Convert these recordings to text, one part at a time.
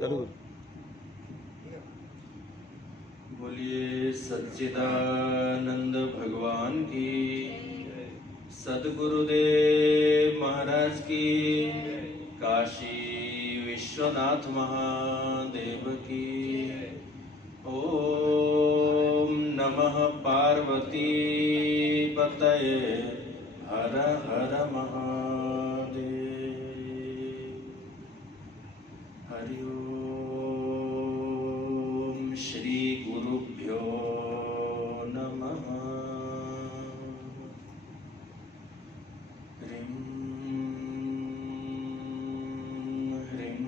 जरूर। बोलिए सच्चिदानंद भगवान की, सद्गुरुदेव महाराज की, काशी विश्वनाथ महादेव की। ओम नमः पार्वती पतये हर हर महादेव। हरि ओम श्री गुरुभ्यो नमः। ह्रीं ह्रीं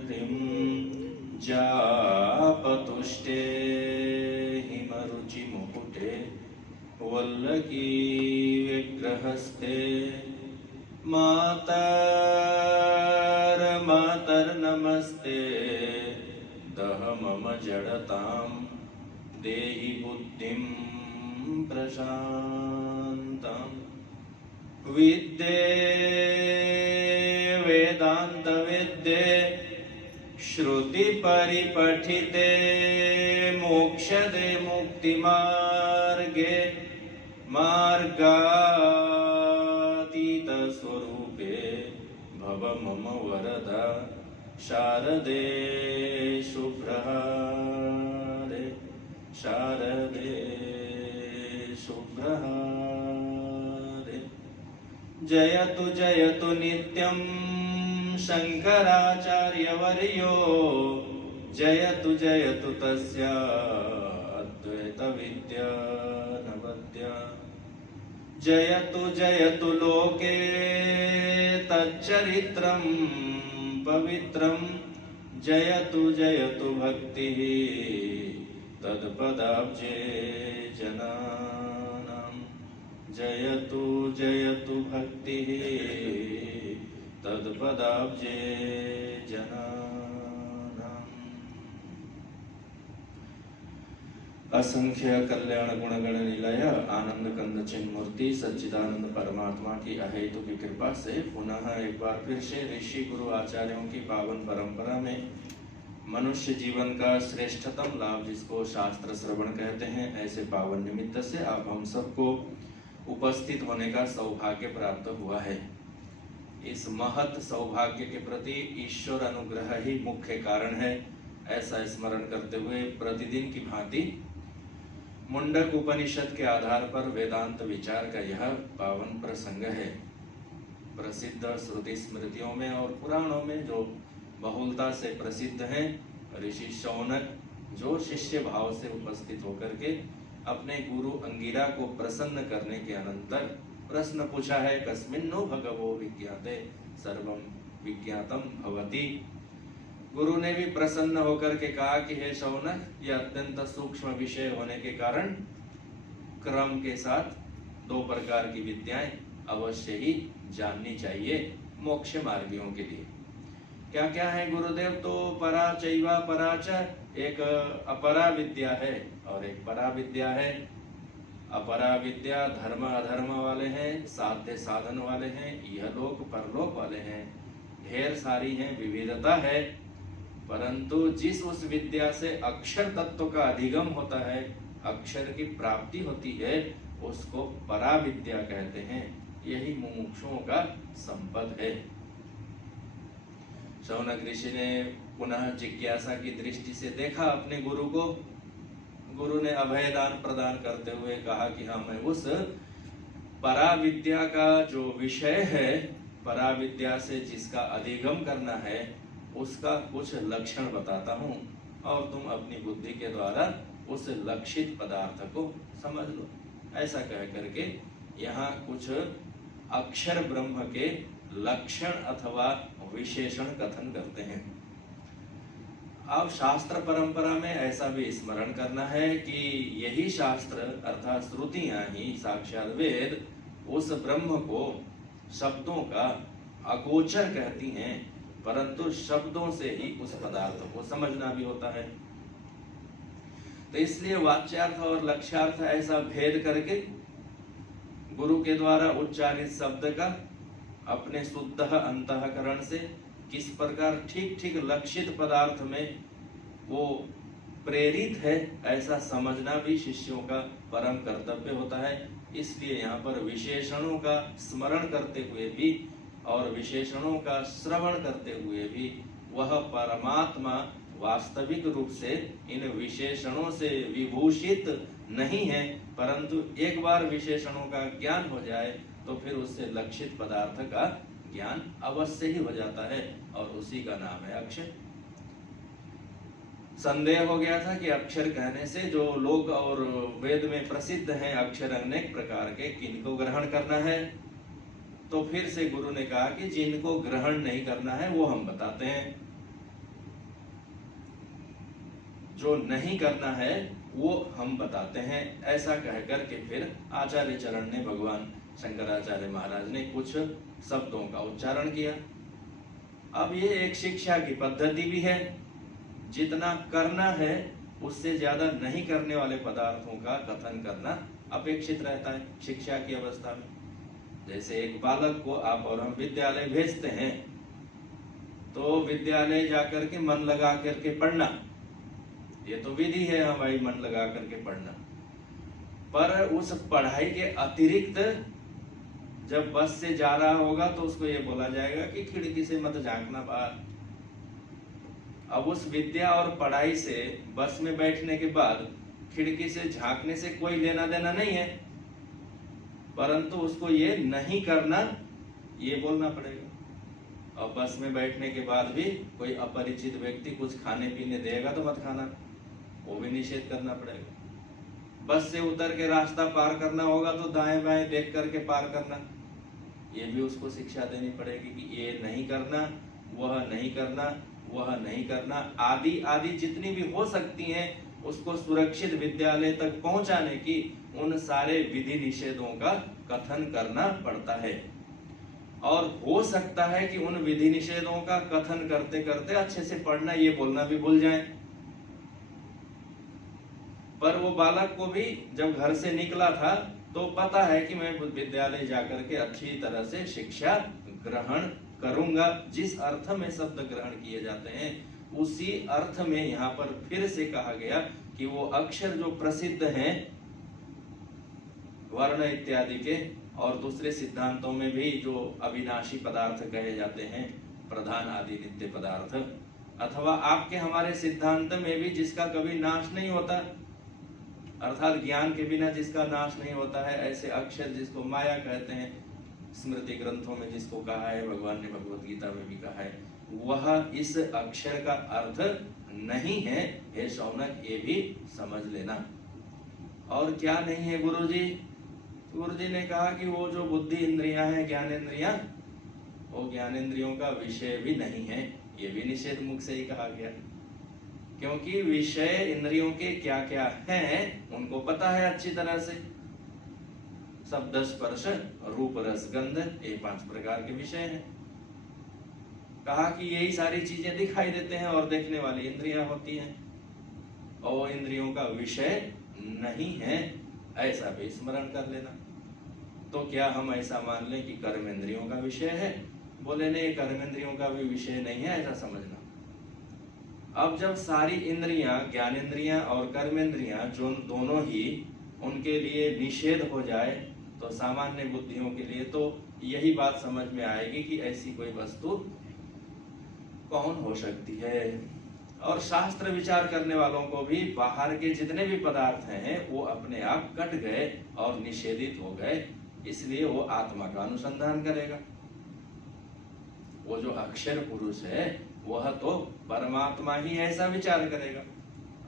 ह्रीं जापतुष्टे हिमरुचिमुकुटे वल्लकी विग्रहस्ते मातर्नमस्ते दह मम जडतां देहि बुद्धिं प्रशान्तां। विद्ये वेदान्तविद्ये श्रुतिपरिपठिते मोक्षदे मुक्तिमार्गे मार्गातीतस्वरूपे भव मम वरदा शारदे शुभ्रहारे शारदे शुभ्रहारे। जयतु जयतु नित्यं शङ्कराचार्यवर्यो जयतु जयतु तस्य अद्वैतविद्या नवद्या। जयतु जयतु लोके तच्चरित्रं पवित्रं जयतु जयतु भक्तिः तत्पदाब्जे जनानां। जयतु जयतु भक्तिः तत्पदाब्जे जनानाम्। असंख्य कल्याण गुणगण निलय आनंद कंद चिन्मूर्ति सच्चिदानंद परमात्मा की अहेतु की कृपा से पुनः एक बार फिर से ऋषि गुरु आचार्यों की पावन परंपरा में मनुष्य जीवन का श्रेष्ठतम लाभ जिसको शास्त्र श्रवण कहते हैं, ऐसे पावन निमित्त से आप हम सबको उपस्थित होने का सौभाग्य प्राप्त हुआ है। इस महत् सौभाग्य के प्रति ईश्वर अनुग्रह ही मुख्य कारण है, ऐसा स्मरण करते हुए प्रतिदिन की भांति मुंडक उपनिषद के आधार पर वेदांत विचार का यह पावन प्रसंग है। प्रसिद्ध श्रुति स्मृतियों में और पुराणों में जो बहुलता से प्रसिद्ध हैं, ऋषि शौनक जो शिष्य भाव से उपस्थित होकर के अपने गुरु अंगिरा को प्रसन्न करने के अनंतर प्रश्न पूछा है, कस्मिन्नो भगवो विज्ञाते सर्वं विज्ञातम भवति। गुरु ने भी प्रसन्न होकर के कहा कि हे शौनक, यह अत्यंत सूक्ष्म विषय होने के कारण क्रम के साथ दो प्रकार की विद्याएं अवश्य ही जाननी चाहिए मोक्ष मार्गियों के लिए। क्या क्या है गुरुदेव? तो परा चैवा पराच, एक अपरा विद्या है और एक परा विद्या है। अपरा विद्या धर्म अधर्म वाले हैं, साध्य साधन वाले हैं, इहलोक परलोक वाले हैं, ढेर सारी हैं, विविधता है। परंतु जिस उस विद्या से अक्षर तत्व का अधिगम होता है, अक्षर की प्राप्ति होती है, उसको परा विद्या कहते हैं। यही मुमुक्षुओं का संपद है। शौनक ऋषि ने पुनः जिज्ञासा की दृष्टि से देखा अपने गुरु को। गुरु ने अभय दान प्रदान करते हुए कहा कि हाँ, मैं उस परा विद्या का जो विषय है, परा विद्या से जिसका अधिगम करना है, उसका कुछ लक्षण बताता हूँ और तुम अपनी बुद्धि के द्वारा उस लक्षित पदार्थ को समझ लो। ऐसा कह करके यहाँ कुछ अक्षर ब्रह्म के लक्षण अथवा विशेषण कथन करते हैं। अब शास्त्र परंपरा में ऐसा भी स्मरण करना है कि यही शास्त्र अर्थात श्रुतियां ही साक्षात वेद उस ब्रह्म को शब्दों का अगोचर कहती हैं, परंतु शब्दों से ही उस पदार्थ को समझना भी होता है। तो इसलिए वाच्यार्थ और लक्ष्यार्थ ऐसा भेद करके गुरु के द्वारा उच्चारित शब्द का अपने शुद्ध अंतःकरण से किस प्रकार ठीक ठीक लक्षित पदार्थ में वो प्रेरित है, ऐसा समझना भी शिष्यों का परम कर्तव्य होता है। इसलिए यहाँ पर विशेषणों का स्मरण करते हुए भी और विशेषणों का श्रवण करते हुए भी वह परमात्मा वास्तविक रूप से इन विशेषणों से विभूषित नहीं है, परंतु एक बार विशेषणों का ज्ञान हो जाए तो फिर उससे लक्षित पदार्थ का ज्ञान अवश्य ही हो जाता है, और उसी का नाम है अक्षर। संदेह हो गया था कि अक्षर कहने से जो लोक और वेद में प्रसिद्ध हैं अक्षर अनेक प्रकार के, किनको ग्रहण करना है। तो फिर से गुरु ने कहा कि जिनको ग्रहण नहीं करना है वो हम बताते हैं, जो नहीं करना है वो हम बताते हैं। ऐसा कहकर के फिर आचार्य चरण ने, भगवान शंकराचार्य महाराज ने कुछ शब्दों का उच्चारण किया। अब ये एक शिक्षा की पद्धति भी है, जितना करना है उससे ज्यादा नहीं करने वाले पदार्थों का कथन करना अपेक्षित रहता है शिक्षा की अवस्था में। जैसे एक बालक को आप और हम विद्यालय भेजते हैं, तो विद्यालय जाकर के मन लगा करके पढ़ना, ये तो विधि है हमारी, मन लगा करके पढ़ना। पर उस पढ़ाई के अतिरिक्त जब बस से जा रहा होगा तो उसको ये बोला जाएगा कि खिड़की से मत झांकना बाहर। अब उस विद्या और पढ़ाई से, बस में बैठने के बाद खिड़की से झांकने से कोई लेना देना नहीं है, परंतु उसको ये नहीं करना ये बोलना पड़ेगा। और बस में बैठने के बाद भी कोई अपरिचित व्यक्ति कुछ खाने पीने देगा तो मत खाना, वो भी निषेध करना पड़ेगा। बस से उतर के रास्ता पार करना होगा तो दाएं बाएं देख करके पार करना, ये भी उसको शिक्षा देनी पड़ेगी कि ये नहीं करना, वह नहीं करना, वह नहीं करना, आदि आदि जितनी भी हो सकती हैं उसको सुरक्षित विद्यालय तक पहुंचाने की उन सारे विधि निषेधों का कथन करना पड़ता है। और हो सकता है कि उन विधि निषेधों का कथन करते करते अच्छे से पढ़ना ये बोलना भी भूल जाए। पर वो बालक को भी जब घर से निकला था तो पता है कि मैं विद्यालय जाकर के अच्छी तरह से शिक्षा ग्रहण करूंगा। जिस अर्थ में शब्द ग्रहण किए जाते हैं उसी अर्थ में यहाँ पर फिर से कहा गया कि वो अक्षर जो प्रसिद्ध हैं वर्ण इत्यादि के, और दूसरे सिद्धांतों में भी जो अविनाशी पदार्थ कहे जाते हैं, प्रधान आदि नित्य पदार्थ, अथवा आपके हमारे सिद्धांत में भी जिसका कभी नाश नहीं होता, अर्थात ज्ञान के बिना जिसका नाश नहीं होता है, ऐसे अक्षर जिसको माया कहते हैं, स्मृति ग्रंथों में जिसको कहा है, भगवान ने भगवत गीता में भी कहा है, वह इस अक्षर का अर्थ नहीं है। हे शौनक, ये भी समझ लेना। और क्या नहीं है गुरुजी? गुरुजी ने कहा कि वो जो बुद्धि इंद्रियां हैं, ज्ञानेंद्रियां, वो ज्ञानेंद्रियों का विषय भी नहीं है। ये भी निषेध मुख से ही कहा गया, क्योंकि विषय इंद्रियों के क्या क्या हैं उनको पता है अच्छी तरह से। शब्द, स्पर्श, रूप, रस, गंध, ये 5 प्रकार के विषय हैं। कहा कि यही सारी चीजें दिखाई देते हैं और देखने वाली इंद्रियां होती हैं, और इंद्रियों का विषय नहीं है, ऐसा भी स्मरण कर लेना। तो क्या हम ऐसा मान लें कि कर्म इंद्रियों का विषय है? बोले नहीं, कर्मेंद्रियों का भी विषय नहीं है, ऐसा समझना। अब जब सारी इंद्रियां, ज्ञानेंद्रियां और कर्मेंद्रियां जो दोनों ही उनके लिए निषेध हो जाए तो सामान्य बुद्धियों के लिए तो यही बात समझ में आएगी कि ऐसी कोई वस्तु कौन हो सकती है। और शास्त्र विचार करने वालों को भी बाहर के जितने भी पदार्थ हैं वो अपने आप कट गए और निषेधित हो गए, इसलिए वो आत्मा का अनुसंधान करेगा। वो जो अक्षर पुरुष है वह तो परमात्मा ही ऐसा विचार करेगा।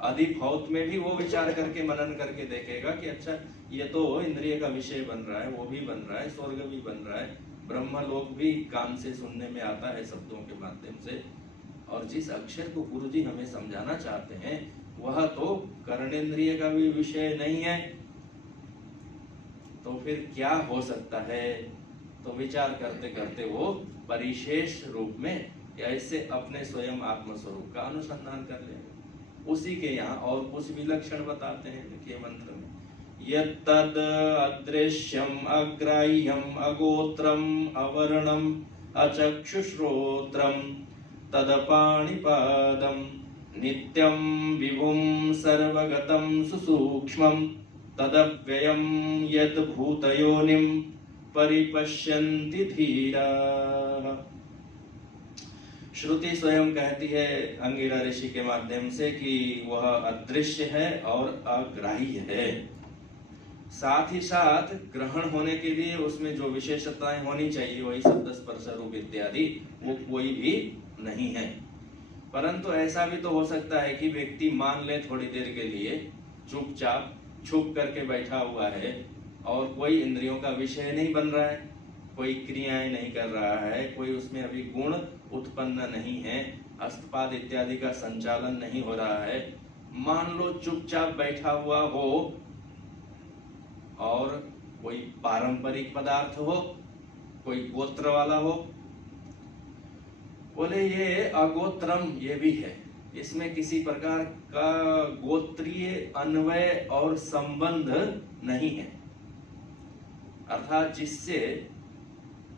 अधिभौत में भी वो विचार करके मनन करके देखेगा कि अच्छा ये तो इंद्रिय का विषय बन रहा है, वो भी बन रहा है, स्वर्ग भी बन रहा है, ब्रह्मलोक भी कान से सुनने में आता है शब्दों के माध्यम से। और जिस अक्षर को गुरुजी हमें समझाना चाहते हैं वह तो कर्णेंद्रिय का भी विषय नहीं है, तो फिर क्या हो सकता है? तो विचार करते करते वो परिशेष रूप में ऐसे अपने स्वयं आत्मस्वरूप का अनुसंधान कर लेंगे। उसी के यहाँ और कुछ भी लक्षण बताते हैं, देखिए मंत्र में, यत्तद् अदृश्यम अग्राह्यम अगोत्रम अवर्णम अचक्षुश्रोत्रम तदपाणिपादं नित्यं विभुं सर्वगतं सुसूक्ष्मं तदव्ययं यद्भूतयोनिं परिपश्यन्ति धीराः। श्रुति स्वयं कहती है अंगिरा ऋषि के माध्यम से कि वह अदृश्य है और अग्राह्य है। साथ ही साथ ग्रहण होने के लिए उसमें जो विशेषताएं होनी चाहिए वही शब्द स्पर्श रूप इत्यादि वो कोई भी नहीं है। परंतु ऐसा भी तो हो सकता है कि व्यक्ति मान ले थोड़ी देर के लिए चुपचाप छुप करके बैठा हुआ है और कोई इंद्रियों का विषय नहीं बन रहा है, कोई क्रियाएं नहीं कर रहा है, कोई उसमें अभी गुण उत्पन्न नहीं है, अस्तपाद इत्यादि का संचालन नहीं हो रहा है। मान लो चुपचाप बैठा हुआ हो और कोई पारंपरिक पदार्थ हो, कोई गोत्र वाला हो, बोले ये अगोत्रम ये भी है, इसमें किसी प्रकार का गोत्रीय अन्वय और संबंध नहीं है, अर्थात जिससे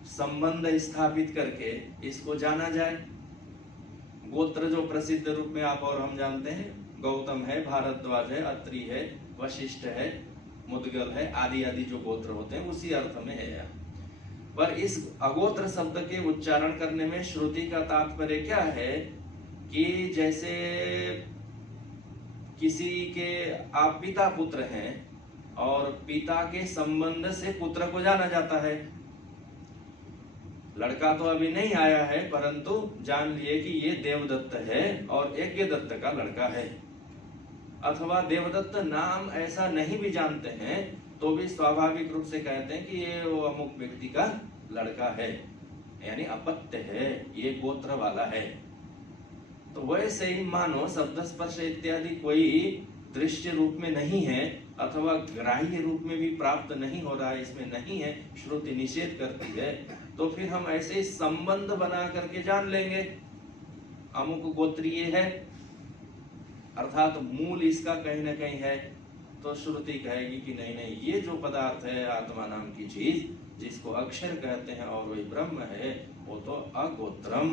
संबंध स्थापित करके इसको जाना जाए। गोत्र जो प्रसिद्ध रूप में आप और हम जानते हैं, गौतम है, भारद्वाज है, अत्रि है, वशिष्ठ है, मुद्गल है, आदि आदि जो गोत्र होते हैं उसी अर्थ में है। पर इस अगोत्र शब्द के उच्चारण करने में श्रुति का तात्पर्य क्या है कि जैसे किसी के आप पिता पुत्र हैं और पिता के संबंध से पुत्र को जाना जाता है। लड़का तो अभी नहीं आया है परंतु जान लिए कि ये देवदत्त है और यज्ञदत्त का लड़का है, अथवा देवदत्त नाम ऐसा नहीं भी जानते हैं तो भी स्वाभाविक रूप से कहते हैं कि ये वो अमुक व्यक्ति का लड़का है, यानी अपत्य है, ये गोत्र वाला है। तो वैसे ही मानो शब्द स्पर्श इत्यादि कोई दृश्य रूप में नहीं है अथवा ग्राह्य रूप में भी प्राप्त नहीं हो रहा है, इसमें नहीं है, श्रुति निषेध करती है, तो फिर हम ऐसे संबंध बना करके जान लेंगे अमुक गोत्रीय है, अर्थात मूल इसका कहीं ना कहीं है। तो श्रुति कहेगी कि नहीं नहीं, ये जो पदार्थ है आत्मा नाम की चीज जिसको अक्षर कहते हैं और वही ब्रह्म है, वो तो अगोत्रम,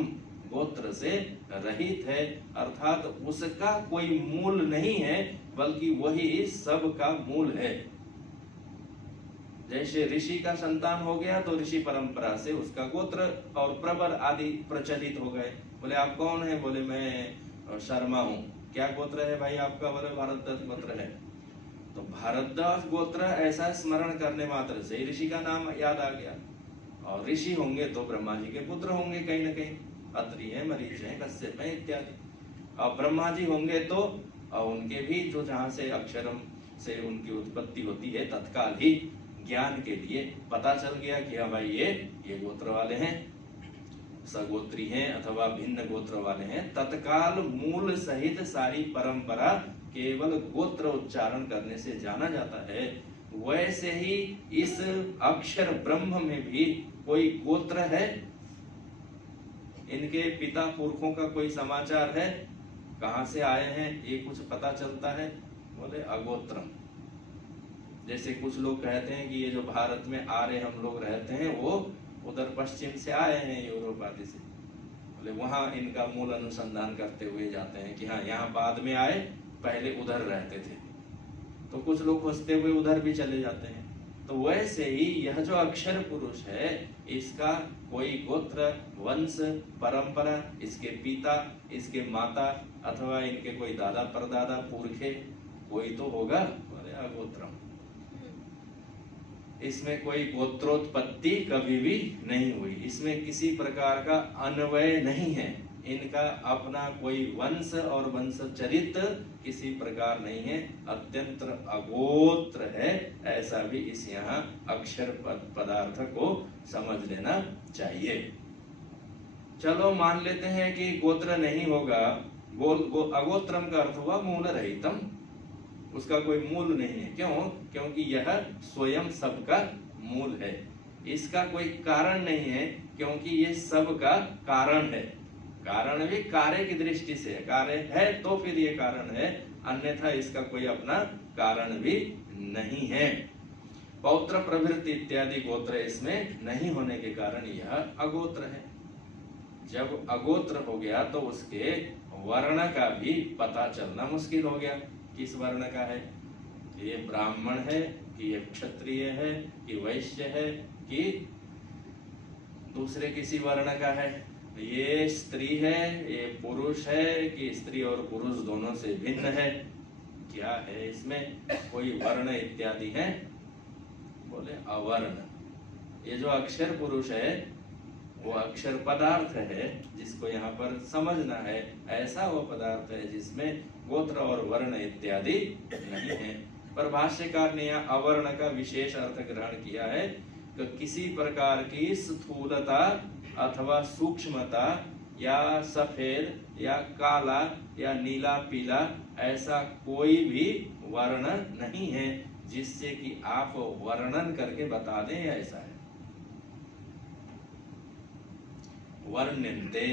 गोत्र से रहित है, अर्थात उसका कोई मूल नहीं है बल्कि वही सब का मूल है। जैसे ऋषि का संतान हो गया तो ऋषि परंपरा से उसका गोत्र और प्रवर आदि प्रचलित हो गए। बोले आप कौन है? बोले मैं शर्मा हूँ। क्या गोत्र है भाई आपका? बोले भारद्वाज गोत्र है। तो भारद्वाज गोत्र ऐसा स्मरण करने मात्र से ऋषि का नाम याद आ गया, और ऋषि होंगे तो ब्रह्मा जी के पुत्र होंगे कहीं न कहीं, अत्रि है, मरीच है, कश्यप है इत्यादि। और ब्रह्मा जी होंगे तो उनके भी जो जहाँ से अक्षरम से उनकी उत्पत्ति होती है, तत्काल ही ज्ञान के लिए पता चल गया कि हाँ भाई ये गोत्र वाले हैं, सगोत्री हैं अथवा भिन्न गोत्र वाले हैं। तत्काल मूल सहित सारी परंपरा केवल गोत्र उच्चारण करने से जाना जाता है। वैसे ही इस अक्षर ब्रह्म में भी कोई गोत्र है, इनके पिता पुरखों का कोई समाचार है, कहां से आए हैं ये कुछ पता चलता है? बोले अगोत्रम। जैसे कुछ लोग कहते हैं कि ये जो भारत में आर्य हम लोग रहते हैं वो उधर पश्चिम से आए हैं, यूरोप आदि से। बोले वहां इनका मूल अनुसंधान करते हुए जाते हैं कि हाँ यहाँ बाद में आए, पहले उधर रहते थे। तो कुछ लोग खोजते हुए उधर भी चले जाते हैं। तो वैसे ही यह जो अक्षर पुरुष है, इसका कोई गोत्र, वंश, परंपरा, इसके पिता, इसके माता अथवा इनके कोई दादा परदादा पुरखे कोई तो होगा। बोले अगोत्रम। इसमें कोई गोत्रोत्पत्ति कभी भी नहीं हुई, इसमें किसी प्रकार का अन्वय नहीं है, इनका अपना कोई वंश और वंश चरित्र किसी प्रकार नहीं है, अत्यंत अगोत्र है। ऐसा भी इस यहाँ अक्षर पदार्थ को समझ लेना चाहिए। चलो मान लेते हैं कि गोत्र नहीं होगा, अगोत्रम का अर्थ हुआ मूल रहितम, उसका कोई मूल नहीं है। क्यों? क्योंकि यह स्वयं सबका मूल है, इसका कोई कारण नहीं है, क्योंकि ये सबका कारण है। कारण भी कार्य की दृष्टि से कार्य है तो फिर ये कारण है, अन्यथा इसका कोई अपना कारण भी नहीं है। पौत्र प्रभृति इत्यादि गोत्र इसमें नहीं होने के कारण यह अगोत्र है। जब अगोत्र हो गया तो उसके वर्ण का भी पता चलना मुश्किल हो गया, किस वर्ण का है, ये ब्राह्मण है कि ये क्षत्रिय है कि वैश्य है कि दूसरे किसी वर्ण का है, ये स्त्री है ये पुरुष है कि स्त्री और पुरुष दोनों से भिन्न है, क्या है इसमें कोई वर्ण इत्यादि है? बोले अवर्ण। ये जो अक्षर पुरुष है वो अक्षर पदार्थ है जिसको यहाँ पर समझना है, ऐसा वो पदार्थ है जिसमें गोत्र और वर्ण इत्यादि नहीं है। पर भाष्यकार ने यहाँ अवर्ण का विशेष अर्थ ग्रहण किया है कि किसी प्रकार की स्थूलता अथवा सूक्ष्मता या सफेद या काला या नीला पीला ऐसा कोई भी वर्ण नहीं है जिससे कि आप वर्णन करके बता दें ऐसा है। वर्णन्ते,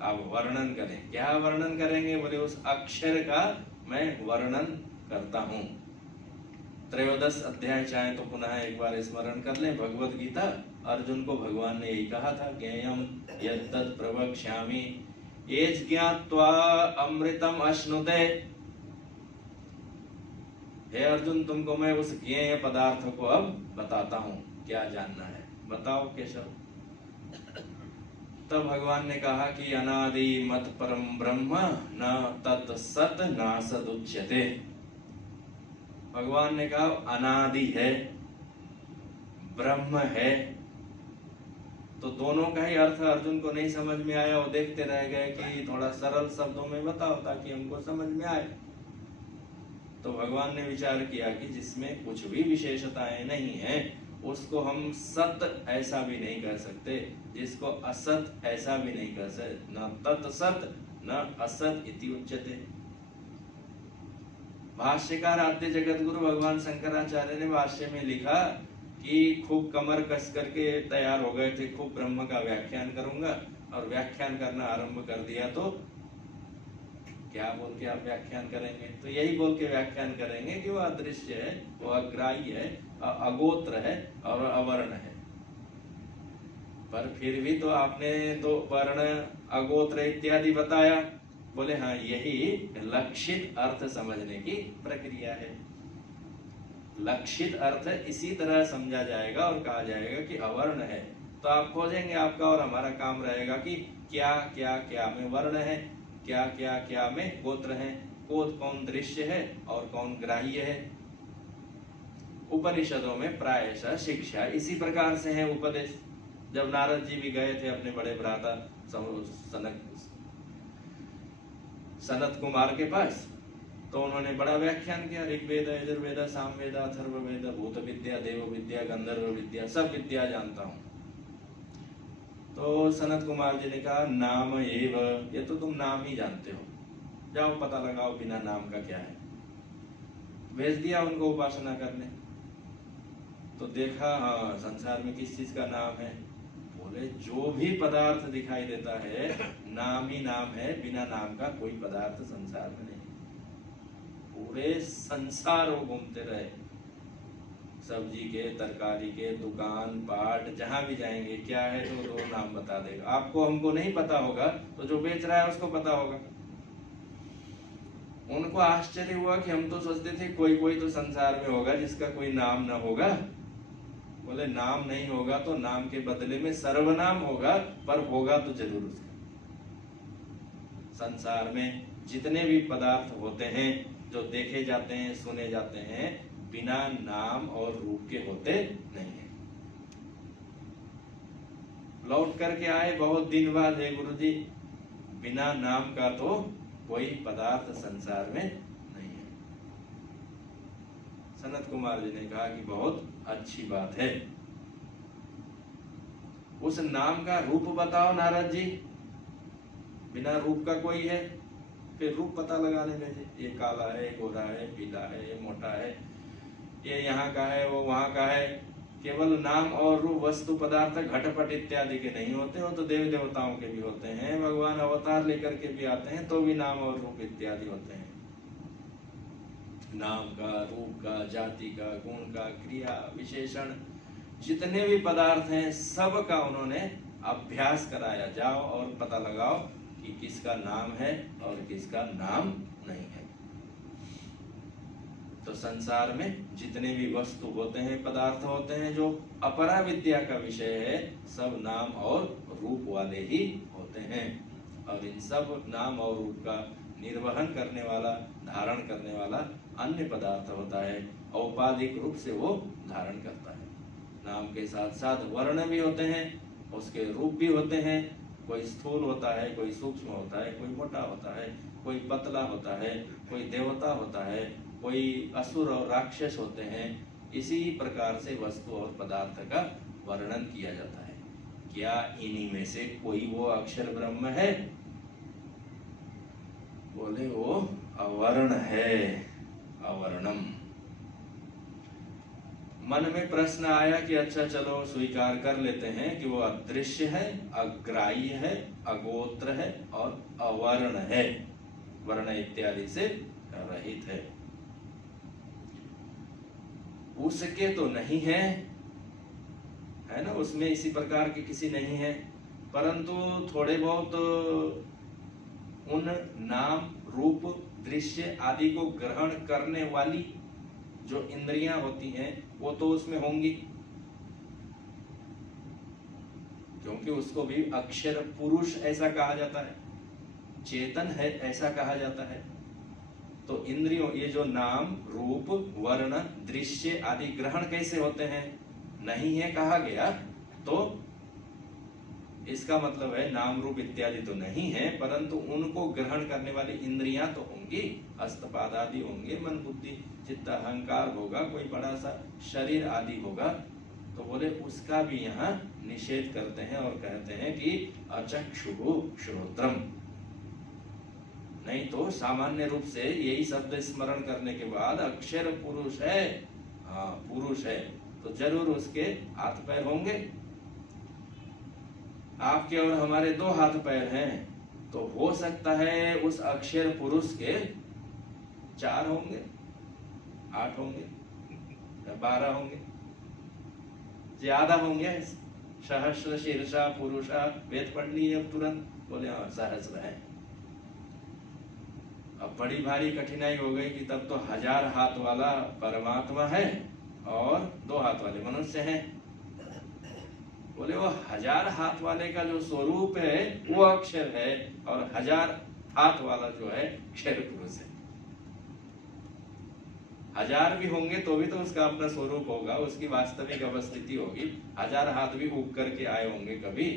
आप वर्णन करें, क्या वर्णन करेंगे? बोले उस अक्षर का मैं वर्णन करता हूं। त्रयोदश अध्याय चाहे तो पुनः एक बार स्मरण कर लें। भगवत गीता, अर्जुन को भगवान ने यही कहा था, ज्ञेयं यत्तत् प्रवक्ष्यामि एष ज्ञात्वा अमृतम अश्नुते। हे अर्जुन, तुमको मैं उस ज्ञेय पदार्थ को अब बताता हूं, क्या जानना है बताओ केशव। तब भगवान ने कहा कि अनादि मत परम ब्रह्म न तत् सत न सदुच्यते। भगवान ने कहा अनादि है, ब्रह्म है, तो दोनों का ही अर्थ अर्जुन को नहीं समझ में आया। वो देखते रह गए कि थोड़ा सरल शब्दों में बताओ ताकि हमको समझ में आए। तो भगवान ने विचार किया कि जिसमें कुछ भी विशेषताएं नहीं है उसको हम सत ऐसा भी नहीं कह सकते, जिसको असत ऐसा भी नहीं कह सकते। न तत्सत न असत इति उच्यते। भाष्यकार आद्य जगत गुरु भगवान शंकराचार्य ने भाष्य में लिखा कि खूब कमर कस करके तैयार हो गए थे, खूब ब्रह्म का व्याख्यान करूंगा, और व्याख्यान करना आरंभ कर दिया तो क्या बोल के आप व्याख्यान करेंगे? तो यही बोल के व्याख्यान करेंगे कि वो अदृश्य है, वो अग्राह्य है, अगोत्र है और अवर्ण है। पर फिर भी तो आपने तो वर्ण अगोत्र इत्यादि बताया। बोले हाँ, यही लक्षित अर्थ समझने की प्रक्रिया है। लक्षित अर्थ इसी तरह समझा जाएगा और कहा जाएगा कि अवर्ण है, तो आप खोजेंगे, आपका और हमारा काम रहेगा कि क्या क्या क्या में वर्ण है, क्या क्या क्या में गोत्र है, कौन दृश्य है और कौन ग्राह्य है। उपनिषदों में प्रायशः शिक्षा इसी प्रकार से है उपदेश। जब नारद जी भी गए थे अपने बड़े भ्राता सनत कुमार के पास, तो उन्होंने बड़ा व्याख्यान किया। ऋग्वेद, यजुर्वेद, सामवेद, अथर्ववेद, भूत विद्या, देव विद्या, गंधर्व विद्या, सब विद्या जानता हूँ। तो सनत कुमार जी ने कहा नाम एव, ये तो तुम नाम ही जानते हो, जाओ पता लगाओ बिना नाम का क्या है। भेज दिया उनको उपासना करने। तो देखा हाँ संसार में किस चीज का नाम है? बोले जो भी पदार्थ दिखाई देता है नाम ही नाम है, बिना नाम का कोई पदार्थ संसार में नहीं। पूरे संसार वो घूमते रहे, सब्जी के, तरकारी के, दुकान पाट जहां भी जाएंगे क्या है तो दो नाम बता देगा। आपको हमको नहीं पता होगा तो जो बेच रहा है उसको पता होगा। उनको आश्चर्य हुआ कि हम तो सोचते थे कोई कोई तो संसार में होगा जिसका कोई नाम ना होगा। बोले नाम नहीं होगा तो नाम के बदले में सर्वनाम होगा, पर होगा तो जरूर उसका। संसार में जितने भी पदार्थ होते हैं जो देखे जाते हैं, सुने जाते हैं, बिना नाम और रूप के होते नहीं है। लौट करके आए बहुत दिन बाद, है गुरुजी बिना नाम का तो कोई पदार्थ संसार में नहीं है। सनत कुमार जी ने कहा कि बहुत अच्छी बात है, उस नाम का रूप बताओ नारद जी। बिना रूप का कोई है? फिर रूप पता लगाने भेजे, ये काला है, गोरा है, पीला है, ये मोटा है, ये यहाँ का है, वो वहां का है। केवल नाम और रूप, वस्तु पदार्थ घटपट इत्यादि के नहीं होते, वो तो देव देवताओं के भी होते हैं, भगवान अवतार लेकर के भी आते हैं तो भी नाम और रूप इत्यादि होते हैं। नाम का, रूप का, जाति का, गुण का, क्रिया विशेषण जितने भी पदार्थ हैं सब का उन्होंने अभ्यास कराया, जाओ और पता लगाओ कि किसका नाम है और किसका नाम नहीं है। तो संसार में जितने भी वस्तु होते हैं, पदार्थ होते हैं, जो अपरा विद्या का विषय है, सब नाम और रूप वाले ही होते हैं। और इन सब नाम और रूप का निर्वहन करने वाला, धारण करने वाला अन्य पदार्थ होता है, औपाधिक रूप से वो धारण करता है। नाम के साथ साथ वर्ण भी होते हैं, उसके रूप भी होते हैं। कोई स्थूल होता है, कोई सूक्ष्म होता है, कोई मोटा होता है, कोई पतला होता है, कोई देवता होता है, कोई असुर और राक्षस होते हैं। इसी प्रकार से वस्तु और पदार्थ का वर्णन किया जाता है। क्या इन्हीं में से कोई वो अक्षर ब्रह्म है? बोले वो अवर्ण है, अवर्णम। मन में प्रश्न आया कि अच्छा चलो स्वीकार कर लेते हैं कि वो अदृश्य है, अग्राह्य है, अगोत्र है और अवर्ण है, वर्ण इत्यादि से रहित है। उसके तो नहीं है, है ना, उसमें इसी प्रकार के किसी नहीं है, परंतु थोड़े बहुत उन नाम, रूप, दृश्य आदि को ग्रहण करने वाली जो इंद्रियां होती हैं वो तो उसमें होंगी, क्योंकि उसको भी अक्षर पुरुष ऐसा कहा जाता है, चेतन है ऐसा कहा जाता है। तो इंद्रियों, ये जो नाम, रूप, वर्ण, दृश्य आदि ग्रहण कैसे होते हैं? नहीं है कहा गया, तो इसका मतलब है नाम, रूप इत्यादि तो नहीं है, परंतु उनको ग्रहण करने वाली इंद्रियां तो होंगी, हस्तपाद आदि होंगे, मन, बुद्धि, चित्त, अहंकार होगा, कोई बड़ा सा शरीर आदि होगा। तो बोले उसका भी यहाँ निषेध करते हैं और कहते हैं कि अचक्षुः श्रोत्रम। नहीं तो सामान्य रूप से यही शब्द स्मरण करने के बाद अक्षर पुरुष है, हाँ पुरुष है, तो जरूर उसके हाथ पैर होंगे। आपके और हमारे दो हाथ पैर हैं, तो हो सकता है उस अक्षर पुरुष के 4 होंगे, 8 होंगे, 12 होंगे, ज्यादा होंगे। सहस्र शीर्षा पुरुषा, वेद पढ़ लिए अब तुरंत, बोले हाँ सहस्र है। अब बड़ी भारी कठिनाई हो गई कि तब तो 1000 हाथ वाला परमात्मा है और 2 हाथ वाले मनुष्य हैं। बोले वो 1000 हाथ वाले का जो स्वरूप है वो अक्षर है, और 1000 हाथ वाला जो है अक्षर पुरुष है। 1000 भी होंगे तो भी तो उसका अपना स्वरूप होगा, उसकी वास्तविक अवस्थिति होगी। 1000 हाथ भी उग करके आए होंगे कभी,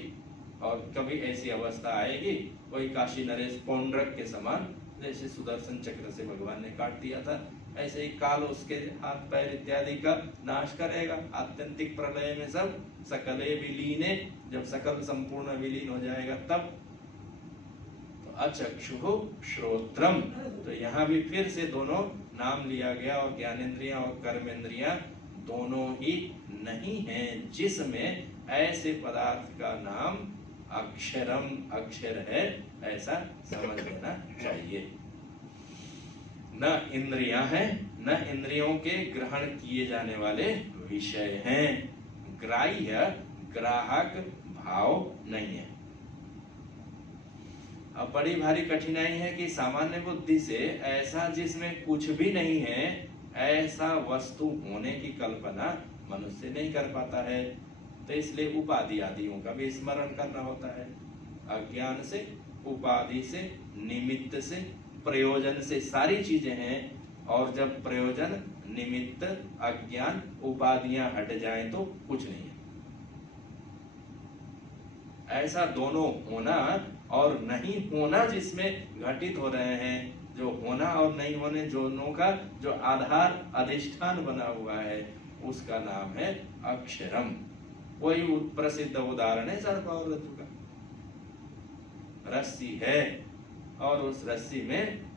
और कभी ऐसी अवस्था आएगी कोई काशी नरेश पौंड्रक के समान, जैसे सुदर्शन चक्र से भगवान ने काट दिया था, ऐसे ही काल उसके हाथ पैर इत्यादि का नाश करेगा। आत्यंतिक प्रलय में सब सकले विलीने, जब सकल संपूर्ण विलीन हो जाएगा तब। तो अचक्षुः श्रोत्रम, तो यहाँ भी फिर से दोनों नाम लिया गया, और ज्ञानेंद्रियां और कर्मेंद्रियां दोनों ही नहीं हैं, जिसमें ऐसे पदार्थ का नाम अक्षरम, अक्षर है, ऐसा समझ लेना चाहिए। न इंद्रियां हैं, न इंद्रियों के ग्रहण किए जाने वाले विषय हैं, ग्राह्य ग्राहक भाव नहीं है। अब बड़ी भारी कठिनाई है कि सामान्य बुद्धि से ऐसा जिसमें कुछ भी नहीं है ऐसा वस्तु होने की कल्पना मनुष्य नहीं कर पाता है। तो इसलिए उपाधि आदियों का भी स्मरण करना होता है। अज्ञान से, उपाधि से, निमित्त से, प्रयोजन से सारी चीजें हैं, और जब प्रयोजन, निमित्त, अज्ञान, उपाधियां हट जाएं तो कुछ नहीं है। ऐसा दोनों होना और नहीं होना जिसमें घटित हो रहे हैं, जो होना और नहीं होने दोनों का जो आधार अधिष्ठान बना हुआ है, उसका नाम है अक्षरम। वही प्रसिद्ध उदाहरण है सर्प और रज्जु का। रस्सी है और उस रस्सी में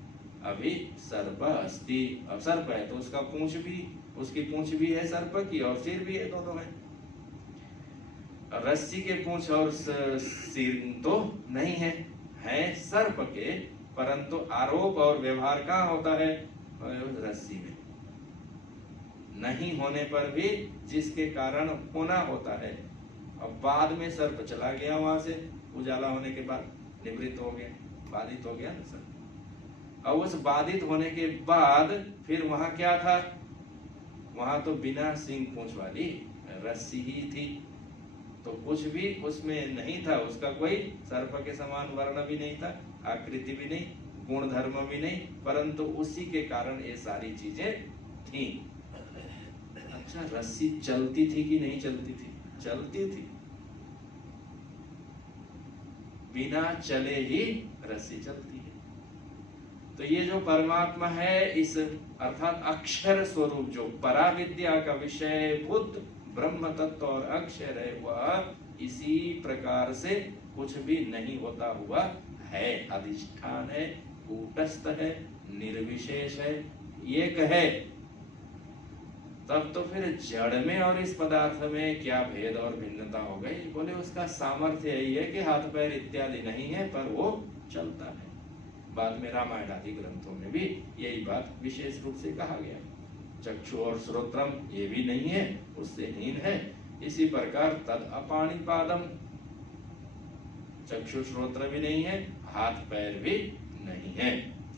अभी सर्प अस्ति, अब सर्प है तो उसका पूंछ भी, उसकी पूंछ भी है सर्प की और सिर भी है, दोनों है। रस्सी के पूंछ और सिर तो नहीं है, है सर्प के, परंतु आरोप और व्यवहार कहाँ होता है? रस्सी में। नहीं होने पर भी जिसके कारण होना होता है, अब बाद में सर्प चला गया, वहां से उजाला होने के बाद निवृत्त हो गया, बाधित हो गया ना सर्प। और उस बाधित होने के बाद फिर वहां क्या था, वहां तो बिना सिंह पूंछ वाली रस्सी ही थी, तो कुछ भी उसमें नहीं था, उसका कोई सर्प के समान वर्ण भी नहीं था, आकृति भी नहीं, गुण धर्म भी नहीं, परंतु उसी के कारण ये सारी चीजें थी। अच्छा, रस्सी चलती थी कि नहीं चलती थी? चलती थी, बिना चले ही रस्सी चलती है। तो ये जो परमात्मा है, इस अर्थात अक्षर स्वरूप, जो पराविद्या का विषय भूत ब्रह्म तत्व और अक्षर है, वह इसी प्रकार से कुछ भी नहीं होता हुआ है, अधिष्ठान है, कूटस्थ है, निर्विशेष है, एक है। तब तो फिर जड़ में और इस पदार्थ में क्या भेद और भिन्नता हो गई? बोले उसका सामर्थ्य यही है कि हाथ पैर इत्यादि नहीं है, पर वो चलता है। बाद में रामायण आदि ग्रंथों में भी यही बात विशेष रूप से कहा गया। चक्षु और श्रोत्रम ये भी नहीं है, उससे हीन है। इसी प्रकार तद अपाणिपादम, चक्षु श्रोत्र भी नहीं है, हाथ पैर भी नहीं है।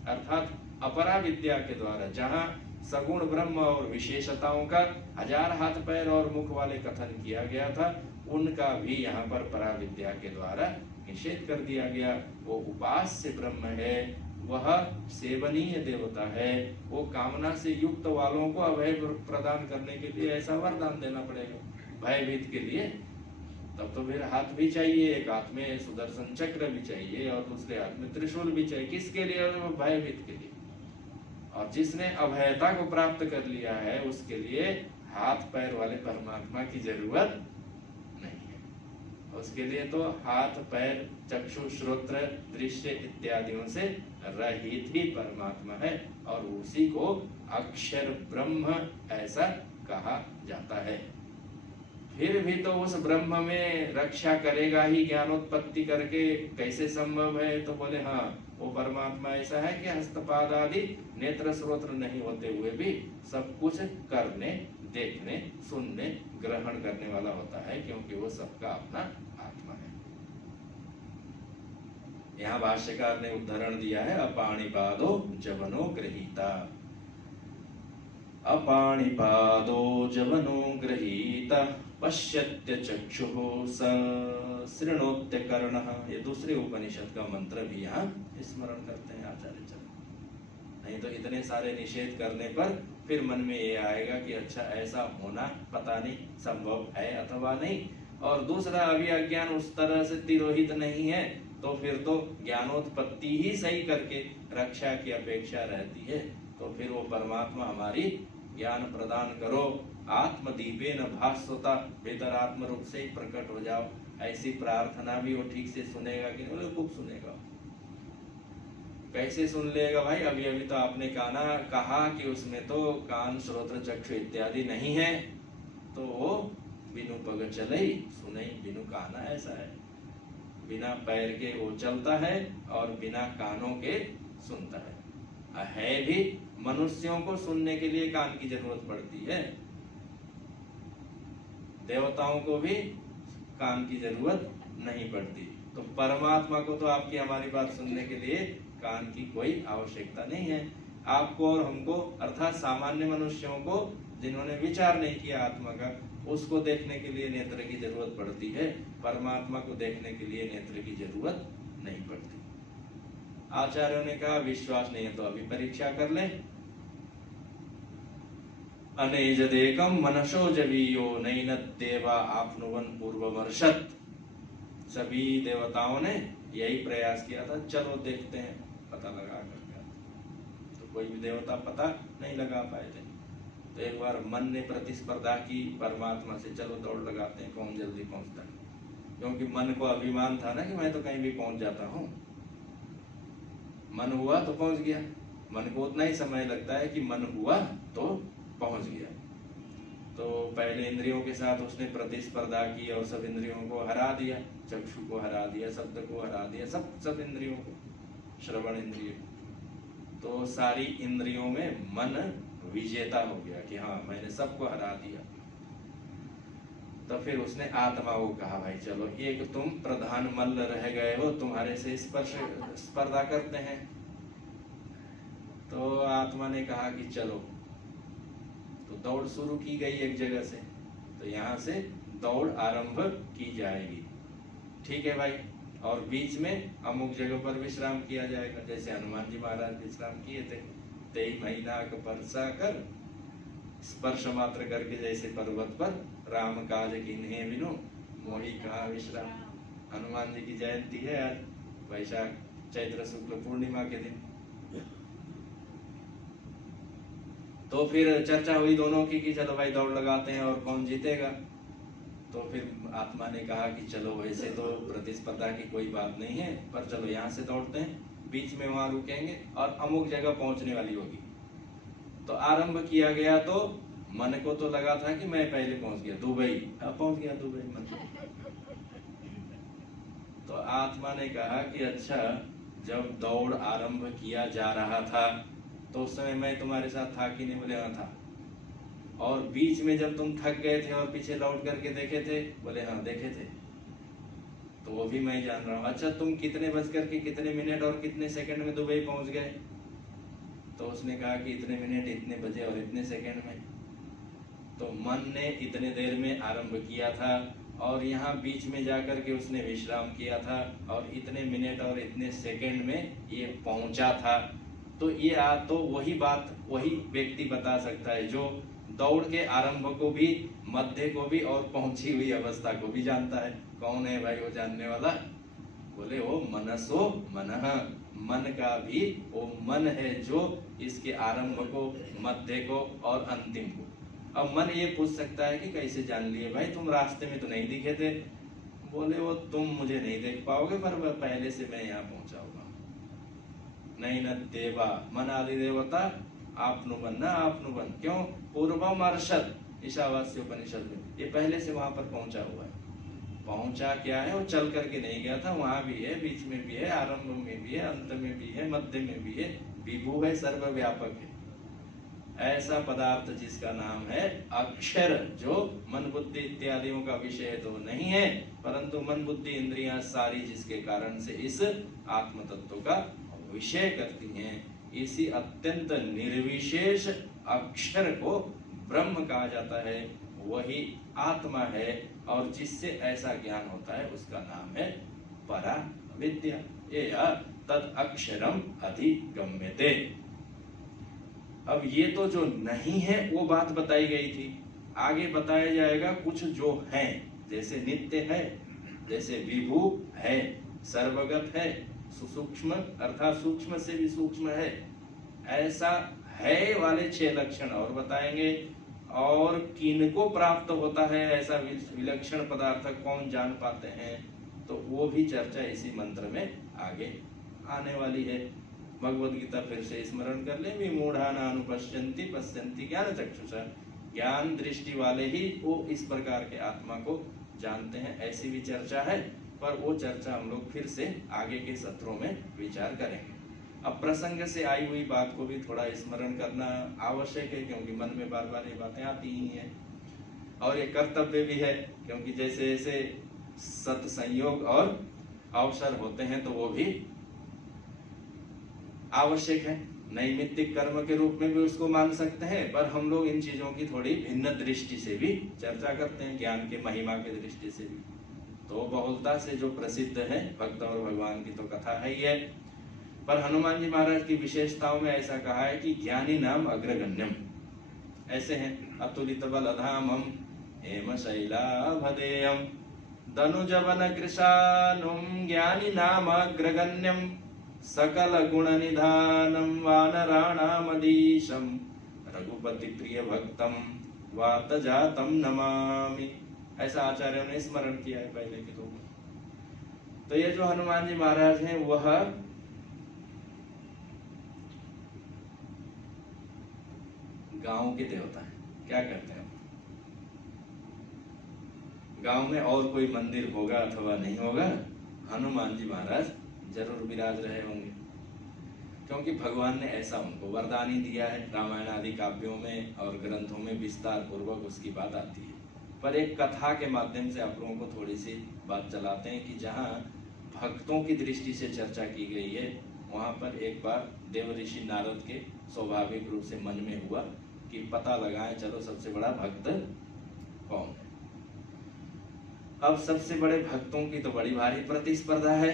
अर्थात अपरा विद्या के द्वारा जहाँ सगुण ब्रह्म और विशेषताओं का हजार हाथ पैर और मुख वाले कथन किया गया था, उनका भी यहाँ पर पराविद्या के द्वारा निषेध कर दिया गया। वो उपास्य ब्रह्म है, वह सेवनीय देवता है, वो कामना से युक्त वालों को अभय प्रदान करने के लिए ऐसा वरदान देना पड़ेगा भयभीत के लिए। तब तो फिर हाथ भी चाहिए, एक हाथ में सुदर्शन चक्र भी चाहिए और दूसरे हाथ में त्रिशूल भी चाहिए। किसके लिए? भयभीत के लिए। और जिसने अभयता को प्राप्त कर लिया है, उसके लिए हाथ पैर वाले परमात्मा की जरूरत नहीं है। उसके लिए तो हाथ पैर चक्षु श्रोत्र दृश्य इत्यादियों से रहित ही परमात्मा है, और उसी को अक्षर ब्रह्म ऐसा कहा जाता है। फिर भी तो उस ब्रह्म में रक्षा करेगा ही ज्ञानोत्पत्ति करके, कैसे संभव है? तो बोले हाँ, वो परमात्मा ऐसा है कि हस्तपाद आदि नेत्र श्रोत्र नहीं होते हुए भी सब कुछ करने, देखने, सुनने, ग्रहण करने वाला होता है, क्योंकि वो सबका अपना आत्मा है। यहाँ भाष्यकार ने उदाहरण दिया है, अपाणिपादो जवनो गृहीता। अपाणिपादो जवनो गृहीता पश्यत्य चक्षुः शृणोत्य कर्णः। ये दूसरे उपनिषद का मंत्र भी यहाँ स्मरण करते हैं आचार्य चरण। नहीं तो इतने सारे निषेध करने पर फिर मन में ये आएगा कि अच्छा ऐसा होना पता नहीं संभव है अथवा नहीं। और दूसरा, अभी अज्ञान उस तरह से तिरोहित नहीं है, तो फिर तो ज्ञानोत्पत्ति ही सही करके रक्षा की अपेक्षा रहती है। तो फिर वो परमात्मा हमारी ज्ञान प्रदान करो, आत्मदीपेन भास्वता, भीतर आत्म रूप से ही प्रकट हो जाओ, ऐसी प्रार्थना भी वो ठीक से सुनेगा कि नहीं? खूब सुनेगा। कैसे सुन लेगा भाई? अभी अभी तो आपने कहा कि उसमें तो कान श्रोत्र चक्षु इत्यादि नहीं है, तो वो बिनु पग चले सुने बिनु काना, ऐसा है। बिना पैर के वो चलता है और बिना कानों के सुनता है भी। मनुष्यों को सुनने के लिए कान की जरूरत पड़ती है, देवताओं को भी कान की जरूरत नहीं पड़ती। तो परमात्मा को तो आपकी हमारी बात सुनने के लिए कान की कोई आवश्यकता नहीं है। आपको और हमको, अर्थात सामान्य मनुष्यों को, जिन्होंने विचार नहीं किया आत्मा का, उसको देखने के लिए नेत्र की जरूरत पड़ती है। परमात्मा को देखने के लिए नेत्र की जरूरत नहीं पड़ती। आचार्यों ने कहा विश्वास नहीं है तो अभी परीक्षा कर ले। अनेजदेकम मनशो जवीयो नैनदेवा आपनुवन पूर्ववर्षत। सभी देवताओं ने यही प्रयास किया था, चलो देखते हैं, पता लगा करके। तो कोई भी देवता पता नहीं लगा पाए थे। तो एक बार मन ने प्रतिस्पर्धा की परमात्मा से, चलो दौड़ लगाते हैं कौन जल्दी पहुंचता है। क्योंकि मन को अभिमान था ना कि मैं तो कहीं भी पहुंच जाता हूँ। मन हुआ तो पहुंच गया। मन को उतना ही समय लगता है कि मन हुआ तो पहुंच गया। तो पहले इंद्रियों के साथ उसने प्रतिस्पर्धा की और सब इंद्रियों को हरा दिया, चक्षु को हरा दिया, शब्द को हरा दिया, सब इंद्रियों को, श्रवण इंद्रिय। तो सारी इंद्रियों में मन विजेता हो गया कि हाँ मैंने सबको हरा दिया। तो फिर उसने आत्मा को कहा, भाई चलो एक तुम प्रधान मल्ल रह गए हो, तुम्हारे से स्पर्धा करते हैं। तो आत्मा ने कहा कि चलो, तो दौड़ शुरू की गई एक जगह से, तो यहाँ से दौड़ आरंभ की जाएगी। ठीक है भाई, और बीच में अमुक जगह पर विश्राम किया जाएगा, जैसे हनुमान जी महाराज विश्राम किए थे, 23 महीना का परसा कर स्पर्श मात्र करके, जैसे पर्वत पर राम काज किन्हे बिनु मोहि कहाँ विश्राम। हनुमान जी की जयंती है आज, वैशाख चैत्र शुक्ल पूर्णिमा के दिन। तो फिर चर्चा हुई दोनों की कि चलो भाई दौड़ लगाते हैं और कौन जीतेगा। तो फिर आत्मा ने कहा कि चलो वैसे तो प्रतिस्पर्धा की कोई बात नहीं है, पर चलो यहाँ से दौड़ते हैं, बीच में वहां रुकेंगे और अमुक जगह पहुंचने वाली होगी। तो आरंभ किया गया, तो मन को तो लगा था कि मैं पहले पहुंच गया दुबई, अब पहुंच गया दुबई मन। तो आत्मा ने कहा कि अच्छा, जब दौड़ आरंभ किया जा रहा था तो उस समय मैं तुम्हारे साथ था कि नहीं? बोले हाँ था। और बीच में जब तुम थक गए थे और पीछे लौट करके देखे थे? बोले हाँ देखे थे। तो वो भी मैं जान रहा हूँ। अच्छा, तुम कितने बज करके कितने मिनट और कितने सेकंड में दुबई पहुंच गए? तो उसने कहा कि इतने मिनट इतने बजे और इतने सेकंड में। तो मन ने इतने देर में आरंभ किया था और यहाँ बीच में जाकर के उसने विश्राम किया था और इतने मिनट और इतने सेकंड में ये पहुंचा था। तो ये तो वही बात वही व्यक्ति बता सकता है जो दौड़ के आरंभ को भी, मध्य को भी और पहुंची हुई अवस्था को भी जानता है। कौन है भाई वो जानने वाला? बोले वो मनसो मनः, मन का भी वो मन है जो इसके आरंभ को, मध्य को और अंतिम को। अब मन ये पूछ सकता है कि कैसे जान लिए भाई, तुम रास्ते में तो नहीं दिखे थे? बोले वो तुम मुझे नहीं देख पाओगे, पर पहले से मैं यहाँ पहुंचा होगा। नहीं न देवा, मन आदि देवता आपनु बन ना आपनु बन। क्यों? पूर्वम अर्षद, ईशावास्य उपनिषद में ये पहले से वहां पर पहुंचा हुआ है। पहुंचा क्या है? वो चल करके नहीं गया था, वहां भी है, बीच में भी है, आरंभ में भी है, अंत में भी है, मध्य में भी है, विभू है, सर्वव्यापक है। ऐसा पदार्थ जिसका नाम है अक्षर, जो मन बुद्धि इत्यादियों का विषय तो नहीं है, परंतु मन बुद्धि इंद्रियां सारी जिसके कारण से इस आत्म तत्व का विषय करती हैं, इसी अत्यंत निर्विशेष अक्षर को ब्रह्म कहा जाता है। वही आत्मा है और जिससे ऐसा ज्ञान होता है उसका नाम है परा विद्या। ये तद अक्षरम अधिगम्यते। अब ये तो जो नहीं है वो बात बताई गई थी, आगे बताया जाएगा कुछ जो है, जैसे नित्य है, जैसे विभू है, सर्वगत है, सूक्ष्म अर्थात सूक्ष्म से भी सूक्ष्म है, ऐसा है वाले 6 लक्षण और बताएंगे। और किनको प्राप्त होता है ऐसा विलक्षण पदार्थ कौन जान पाते हैं, तो वो भी चर्चा इसी मंत्र में आगे आने वाली है। भगवद गीता फिर से स्मरण कर ले, विमूढ़ानानुपश्यन्ति पश्यन्ति ज्ञान चक्षुषा। ज्ञान दृष्टि वाले ही वो इस प्रकार के आत्मा को जानते हैं, ऐसी भी चर्चा है। पर वो चर्चा हम लोग फिर से आगे के सत्रों में विचार करेंगे। अब प्रसंग से आई हुई बात को भी थोड़ा स्मरण करना आवश्यक है, क्योंकि मन में बार बार ये बातें आती ही हैं और ये कर्तव्य भी है, क्योंकि जैसे जैसे सत्संयोग और अवसर होते हैं तो वो भी आवश्यक है। नैमित्तिक कर्म के रूप में भी उसको मान सकते हैं, पर हम लोग इन चीजों की थोड़ी भिन्न दृष्टि से भी चर्चा करते हैं, ज्ञान के महिमा के दृष्टि से भी। तो बहुलता से जो प्रसिद्ध है भक्त और भगवान की तो कथा है ही है, पर हनुमान जी महाराज की विशेषताओं में ऐसा कहा है कि ज्ञानी नाम अग्रगण्यम। ऐसे हैं, अतुलित बलधामम हेम शैलाभदेयम दनुजवन कृशानुम ज्ञानी नाम अग्रगण्यम सकल गुण निधानम वानराणामधीशम रघुपति प्रिय भक्तम वात जातम नमामि। ऐसा आचार्यों ने स्मरण किया है पहले के दो। तो ये जो हनुमान जी महाराज हैं वह गांव के देवता हैं। क्या कहते हैं, गांव में और कोई मंदिर होगा अथवा नहीं होगा, हनुमान जी महाराज जरूर विराज रहे होंगे, क्योंकि भगवान ने ऐसा उनको वरदान ही दिया है। रामायण आदि काव्यों में और ग्रंथों में विस्तार पूर्वक उसकी बात आती है। पर एक कथा के माध्यम से आप लोगों को थोड़ी सी बात चलाते हैं कि जहाँ भक्तों की दृष्टि से चर्चा की गई है, वहाँ पर एक बार देव ऋषि नारद के स्वाभाविक रूप से मन में हुआ कि पता लगाएं, चलो सबसे बड़ा भक्त कौन है। अब सबसे बड़े भक्तों की तो बड़ी भारी प्रतिस्पर्धा है,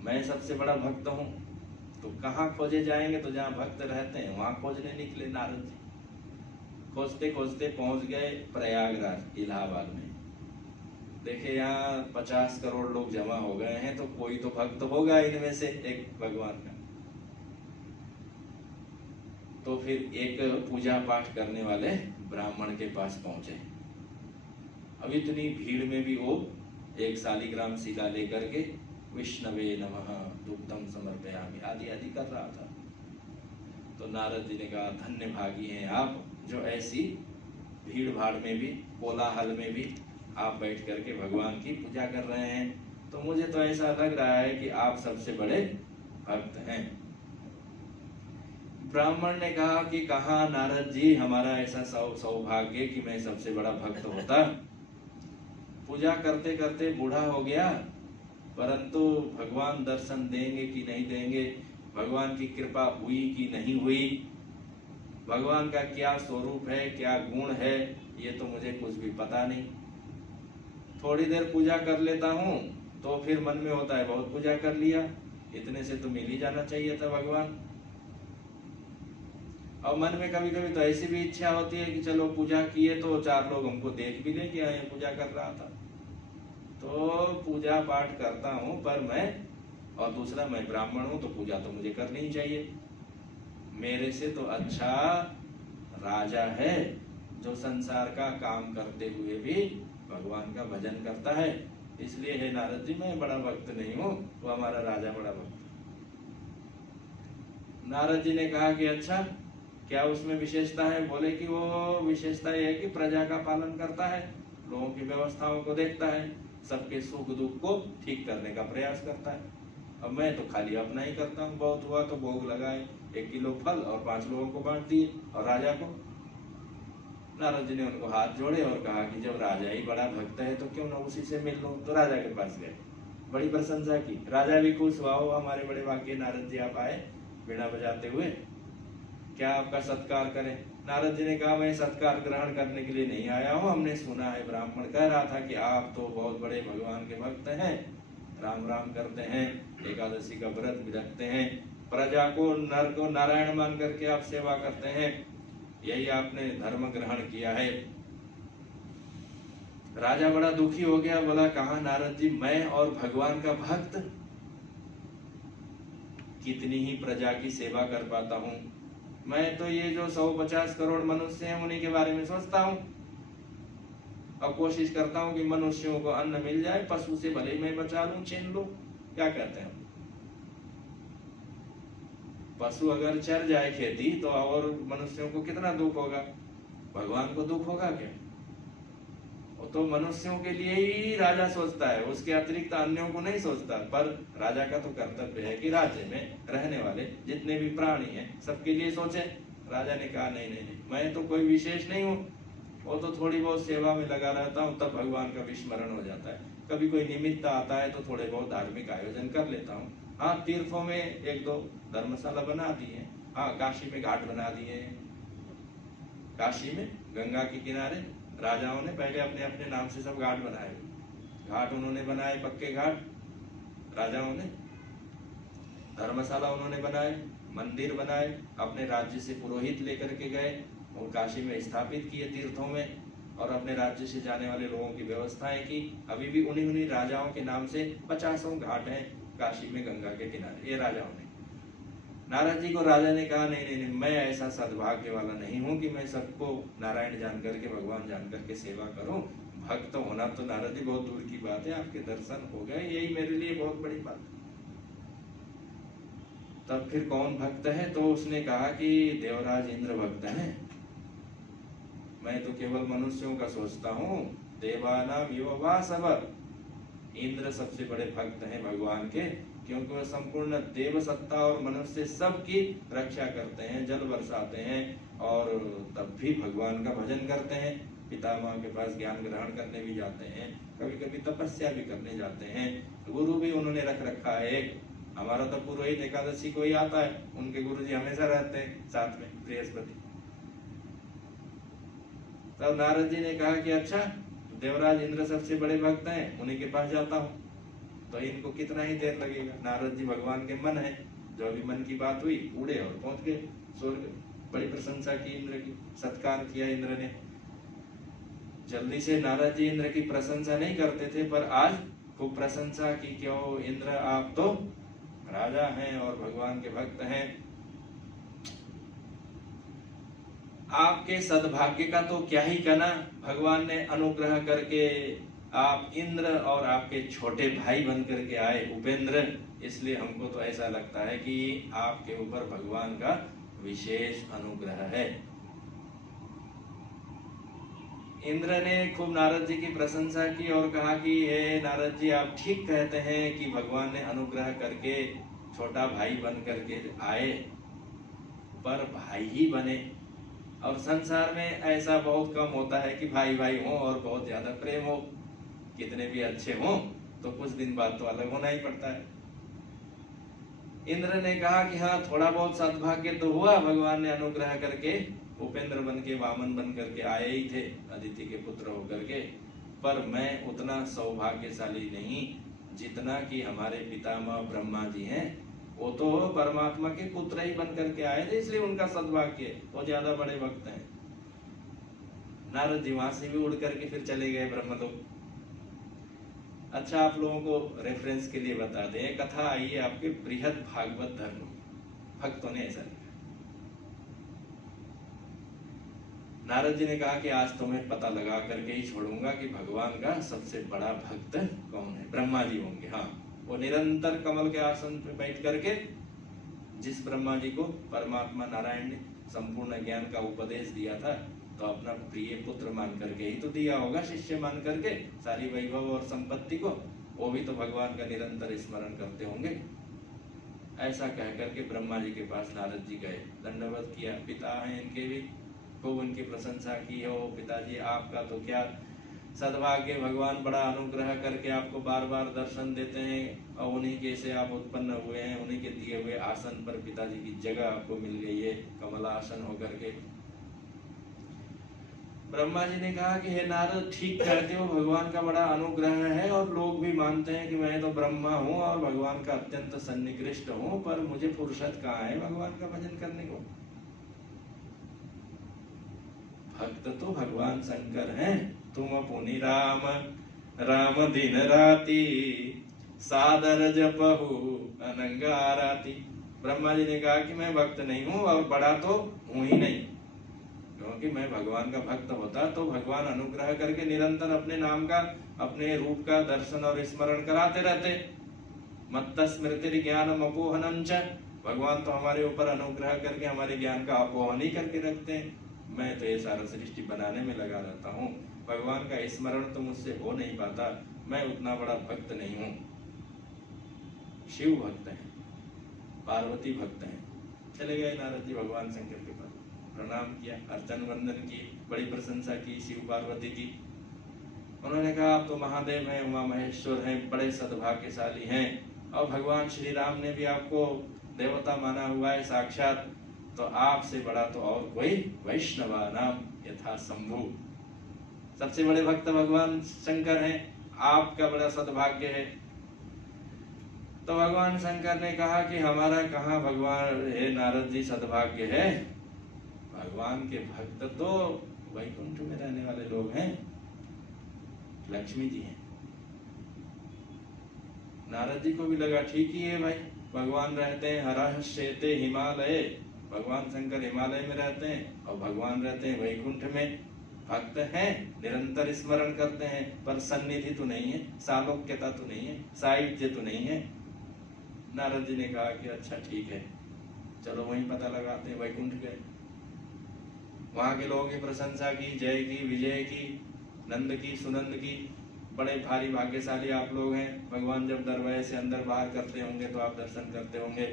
मैं सबसे बड़ा भक्त हूँ, तो कहाँ खोजे जाएंगे? तो जहाँ भक्त रहते हैं वहां खोजने निकले नारद जी। खोजते खोजते पहुंच गए प्रयागराज, इलाहाबाद में। देखे यहाँ 50 करोड़ लोग जमा हो गए हैं, तो कोई तो भक्त होगा इनमें से एक भगवान का। तो फिर एक पूजा पाठ करने वाले ब्राह्मण के पास पहुंचे। अब इतनी भीड़ में भी वो एक शालिग्राम शिला लेकर के विष्णवे नमः दुग्धम समर्पयामि आदि आदि कर रहा था। तो नारद जी ने कहा, धन्य भागी हैं आप, जो ऐसी भीड़ भाड़ में भी, कोलाहल में भी आप बैठ करके भगवान की पूजा कर रहे हैं। तो मुझे तो ऐसा लग रहा है कि आप सबसे बड़े भक्त हैं। ब्राह्मण ने कहा कि कहाँ नारद जी, हमारा ऐसा सौभाग्य कि मैं सबसे बड़ा भक्त होता। पूजा करते करते बूढ़ा हो गया, परंतु भगवान दर्शन देंगे कि नहीं देंगे, भगवान की कृपा हुई कि नहीं हुई, भगवान का क्या स्वरूप है, क्या गुण है, ये तो मुझे कुछ भी पता नहीं। थोड़ी देर पूजा कर लेता हूँ तो फिर मन में होता है बहुत पूजा कर लिया, इतने से तो मिल ही जाना चाहिए था भगवान। और मन में कभी कभी तो ऐसी भी इच्छा होती है कि चलो पूजा किए तो 4 लोग हमको देख भी ले कि ये पूजा कर रहा था। तो पूजा पाठ करता हूँ, पर मैं, और दूसरा मैं ब्राह्मण हूँ तो पूजा तो मुझे करनी ही चाहिए। मेरे से तो अच्छा राजा है जो संसार का काम करते हुए भी भगवान का भजन करता है। इसलिए है नारद जी, मैं बड़ा भक्त नहीं हूँ, वो हमारा राजा बड़ा भक्त। नारद जी ने कहा कि अच्छा, क्या उसमें विशेषता है? बोले कि वो विशेषता यह है कि प्रजा का पालन करता है, लोगों की व्यवस्थाओं को देखता है, सबके सुख दुख को ठीक करने का प्रयास करता है। अब मैं तो खाली अपना ही करता हूँ, बहुत हुआ तो भोग लगाए, 1 किलो फल और 5 लोगों को बांट दिए, और राजा को। नारद जी ने उनको हाथ जोड़े और कहा कि जब राजा ही बड़ा भक्त है तो क्यों ना उसी से मिल लो। तो राजा के पास गए, बड़ी प्रशंसा की, राजा भी खुश हुआ, हो हमारे बड़े भाग्य नारद जी आप आए वीणा बजाते हुए, क्या आपका सत्कार करें? नारद जी ने कहा, मैं सत्कार ग्रहण करने के लिए नहीं आया हूँ, हमने सुना है, ब्राह्मण कह रहा था कि आप तो बहुत बड़े भगवान के भक्त हैं, राम राम करते हैं, एकादशी का व्रत भी रखते हैं, प्रजा को, नर को नारायण मान करके आप सेवा करते हैं, यही आपने धर्म ग्रहण किया है। राजा बड़ा दुखी हो गया, बोला, कहा नारद जी, मैं और भगवान का भक्त कितनी ही प्रजा की सेवा कर पाता हूँ। मैं तो ये जो 150 करोड़ मनुष्य हैं उन्हीं के बारे में सोचता हूँ, और कोशिश करता हूँ कि मनुष्यों को अन्न मिल जाए, पशु से भले ही मैं बचा लूं, छीन लूं। क्या कहते हैं, पशु अगर चर जाए खेती तो और मनुष्यों को कितना दुख होगा, भगवान को दुख होगा क्या? वो तो मनुष्यों के लिए ही राजा सोचता है, उसके अतिरिक्त अन्यों को नहीं सोचता। पर राजा का तो कर्तव्य है कि राज्य में रहने वाले जितने भी प्राणी हैं सबके लिए सोचे। राजा ने कहा, नहीं नहीं नहीं, मैं तो कोई विशेष नहीं हूँ, वो तो थोड़ी बहुत सेवा में लगा रहता हूँ, तब भगवान का विस्मरण हो जाता है। कभी कोई निमित्त आता है तो थोड़े बहुत धार्मिक आयोजन कर लेता हूँ। हाँ, तीर्थों में 1-2 धर्मशाला बना दी है, हाँ, काशी में घाट बना दिए हैं। काशी में गंगा के किनारे राजाओं ने पहले अपने अपने नाम से सब घाट बनाए, घाट उन्होंने बनाए, पक्के घाट राजाओं ने, धर्मशाला उन्होंने बनाए, मंदिर बनाए, अपने राज्य से पुरोहित लेकर के गए और काशी में स्थापित किए तीर्थों में, और अपने राज्य से जाने वाले लोगों की व्यवस्थाएं की। अभी भी उन्हीं राजाओं के नाम से 50 घाट हैं काशी में गंगा के किनारे, ये राजाओं ने। नारद जी को राजा ने कहा, नहीं नहीं नहीं, मैं ऐसा सद्भाग्य वाला नहीं हूँ कि मैं सबको नारायण जान करके, भगवान जान करके सेवा करूं। भक्त होना तो नारद जी बहुत दूर की बात है, आपके दर्शन हो गए, यही मेरे लिए बहुत बड़ी बात। तब फिर कौन भक्त है? तो उसने कहा कि देवराज इंद्र भक्त हैं, मैं तो केवल मनुष्यों का सोचता हूँ, देवानाम युवा वासव। इंद्र सबसे बड़े भक्त हैं भगवान के, क्योंकि वह संपूर्ण देव सत्ता और मनुष्य सबकी रक्षा करते हैं, जल बरसाते हैं, और तब भी भगवान का भजन करते हैं। पितामह के पास ज्ञान ग्रहण करने भी जाते हैं, कभी कभी तपस्या भी करने जाते हैं। गुरु भी उन्होंने रख रखा है एक। हमारा तो पुरोहित एकादशी को ही आता है, उनके गुरु जी हमेशा रहते हैं साथ में, बृहस्पति। तब नारद जी ने कहा कि अच्छा, देवराज इंद्र सबसे बड़े भक्त हैं, उन्हीं के पास जाता हूँ, तो इनको कितना ही देर लगेगा। नारद जी भगवान के मन है, जो भी मन की बात हुई उड़े और पहुंच गए स्वर्ग। बड़ी प्रशंसा की इंद्र की, सत्कार किया इंद्र ने। जल्दी से नारद जी इंद्र की प्रशंसा नहीं करते थे, पर आज खूब प्रशंसा की। क्यों इंद्र, आप तो राजा हैं और भगवान के भक्त हैं, आपके सद्भाग्य का तो क्या ही कहना। भगवान ने अनुग्रह करके आप इंद्र और आपके छोटे भाई बन करके आए उपेंद्र, इसलिए हमको तो ऐसा लगता है कि आपके ऊपर भगवान का विशेष अनुग्रह है। इंद्र ने खूब नारद जी की प्रशंसा की और कहा कि हे नारद जी, आप ठीक कहते हैं कि भगवान ने अनुग्रह करके छोटा भाई बन करके आए, पर भाई ही बने। और संसार में ऐसा बहुत कम होता है कि भाई भाई हो और बहुत ज्यादा प्रेम हो। कितने भी अच्छे हो तो कुछ दिन बाद तो अलग होना ही पड़ता है। इंद्र ने कहा कि हाँ, थोड़ा बहुत सद्भाग्य तो हुआ, भगवान ने अनुग्रह करके उपेंद्र बन के, वामन बन करके आए ही थे, अदिति के पुत्र होकर के, पर मैं उतना सौभाग्यशाली नहीं जितना कि हमारे पितामह ब्रह्मा जी हैं। वो तो परमात्मा के पुत्र ही बन करके आए थे, इसलिए उनका सद्भाग्य, वो ज्यादा बड़े भक्त हैं। नारद जी वहां से भी उड़ करके फिर चले गए ब्रह्मलोक। अच्छा, आप लोगों को रेफरेंस के लिए बता दें, कथा आई है आपके बृहद भागवत धर्म, भक्तों ने ऐसा लिखा। नारद जी ने कहा कि आज तो मैं पता लगा करके ही छोड़ूंगा कि भगवान का सबसे बड़ा भक्त कौन है। ब्रह्मा जी होंगे। हाँ, वो निरंतर कमल के आसन पे बैठ करके, जिस ब्रह्मा जी को परमात्मा नारायण ने संपूर्ण ज्ञान का उपदेश दिया था, तो अपना प्रिय पुत्र मान करके ही तो दिया होगा, शिष्य मान करके, सारी वैभव और संपत्ति को। वो भी तो भगवान का निरंतर स्मरण करते होंगे। ऐसा कह करके ब्रह्मा जी के पास नारद जी गए, दंडवत किया। पिता हैं इनके भी, खूब उनकी प्रशंसा की हो। पिताजी, आपका तो क्या सद्भाग्य, भगवान बड़ा अनुग्रह करके आपको बार बार दर्शन देते हैं, और उन्हीं के से आप उत्पन्न हुए हैं, उन्हीं के दिए हुए आसन पर पिताजी की जगह आपको मिल गई है, कमलासन होकर के। ब्रह्मा जी ने कहा कि हे नारद, ठीक कहते हो, भगवान का बड़ा अनुग्रह है, और लोग भी मानते हैं कि मैं तो ब्रह्मा हूँ और भगवान का अत्यंत सन्निकृष्ट हूँ, पर मुझे फुर्सत कहाँ है भगवान का भजन करने को। भक्त तो भगवान शंकर हैं, तुम पुनि राम राम दिन राति, सादर जपहु अनंगाराती। ब्रह्मा जी ने कहा कि मैं भक्त नहीं हूँ और बड़ा तो हूँ ही नहीं, क्योंकि मैं भगवान का भक्त होता तो भगवान अनुग्रह करके निरंतर अपने नाम का, अपने रूप का दर्शन और स्मरण कराते रहते। मत्त स्मृति ज्ञानम अपोहनम च, भगवान तो हमारे ऊपर अनुग्रह करके हमारे ज्ञान का अपोहन ही करके रखते हैं। मैं तो ये सारा सृष्टि बनाने में लगा रहता हूँ, भगवान का स्मरण तो मुझसे हो नहीं पाता, मैं उतना बड़ा भक्त नहीं हूँ। शिव भक्त हैं, पार्वती भक्त हैं। चले गए नारद जी भगवान शंकर के पास, प्रणाम किया, अर्चन वंदन की, बड़ी प्रशंसा की शिव पार्वती की। उन्होंने कहा आप तो महादेव हैं, उमा महेश्वर हैं, बड़े सद्भाग्यशाली हैं, और भगवान श्री राम ने भी आपको देवता माना हुआ है साक्षात, तो आपसे बड़ा तो और कोई वैष्णवा नाम यथा शंभु। सबसे बड़े भक्त भगवान शंकर हैं, आपका बड़ा सद्भाग्य है। तो भगवान शंकर ने कहा कि हमारा कहाँ भगवान, हे नारद जी, सद्भाग्य है। भगवान के भक्त तो वैकुंठ में रहने वाले लोग हैं, लक्ष्मी जी हैं। नारद जी को भी लगा ठीक ही है भाई, भगवान रहते हैं हरः शेते हिमालय, भगवान शंकर हिमालय में रहते हैं और भगवान रहते हैं वैकुंठ में। भक्त हैं, निरंतर स्मरण करते हैं, पर सन्निधि तो नहीं है, सालोक्यता तो नहीं है, साहित्य तो नहीं है। नारद जी ने कहा कि अच्छा ठीक है, चलो वहीं पता लगाते हैं। वैकुंठ गए, वहां के लोगों की प्रशंसा की, जय की, विजय की, नंद की, सुनंद की, बड़े भारी भाग्यशाली आप लोग हैं। भगवान जब दरवाजे से अंदर बाहर करते होंगे तो आप दर्शन करते होंगे।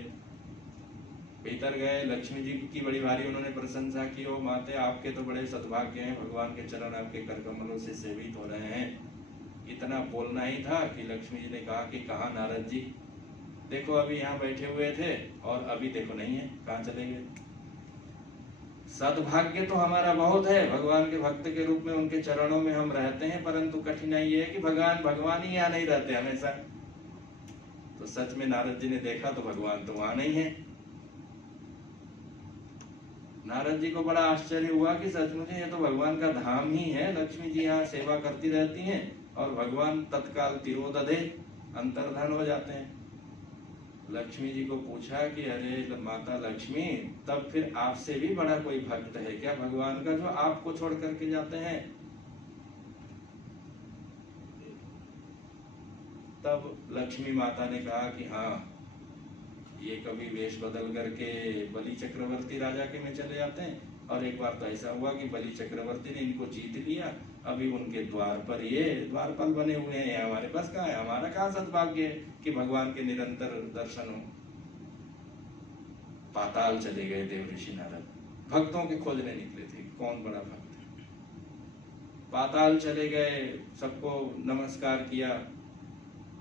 भीतर गए, लक्ष्मी जी की बड़ी भारी उन्होंने प्रशंसा की, ओ माते आपके तो बड़े सद्भाग्य हैं, भगवान के चरण आपके कर कमलों से सेवित हो रहे हैं। इतना बोलना ही था कि लक्ष्मी जी ने कहा कि कहाँ नारद जी, देखो अभी यहाँ बैठे हुए थे और अभी देखो नहीं है, कहाँ चले गए। सद्भाग्य तो हमारा बहुत है, भगवान के भक्त के रूप में उनके चरणों में हम रहते हैं, परंतु कठिनाई ये है कि भगवान ही यहाँ नहीं रहते हमेशा। तो सच में नारद जी ने देखा तो भगवान तो वहां नहीं है। नारद जी को बड़ा आश्चर्य हुआ कि सचमुच ये तो भगवान का धाम ही है, लक्ष्मी जी यहाँ सेवा करती रहती हैं और भगवान तत्काल तिरोदधे अंतर्धान हो जाते हैं। लक्ष्मी जी को पूछा कि अरे माता लक्ष्मी, तब फिर आपसे भी बड़ा कोई भक्त है क्या भगवान का, जो आपको छोड़ करके जाते हैं। तब लक्ष्मी माता ने कहा कि हाँ, ये कभी वेश बदल करके बलि चक्रवर्ती राजा के में चले जाते हैं, और एक बार तो ऐसा हुआ कि बलि चक्रवर्ती ने इनको जीत लिया, अभी उनके द्वार पर ये द्वारपाल बने हुए हैं। हमारे पास कहाँ है, हमारा कहाँ सद्भाग्य है कि भगवान के निरंतर दर्शन हो। पाताल चले गए देवऋषि नारद, भक्तों के खोजने निकले थे, कौन बड़ा भक्त है। पाताल चले गए, सबको नमस्कार किया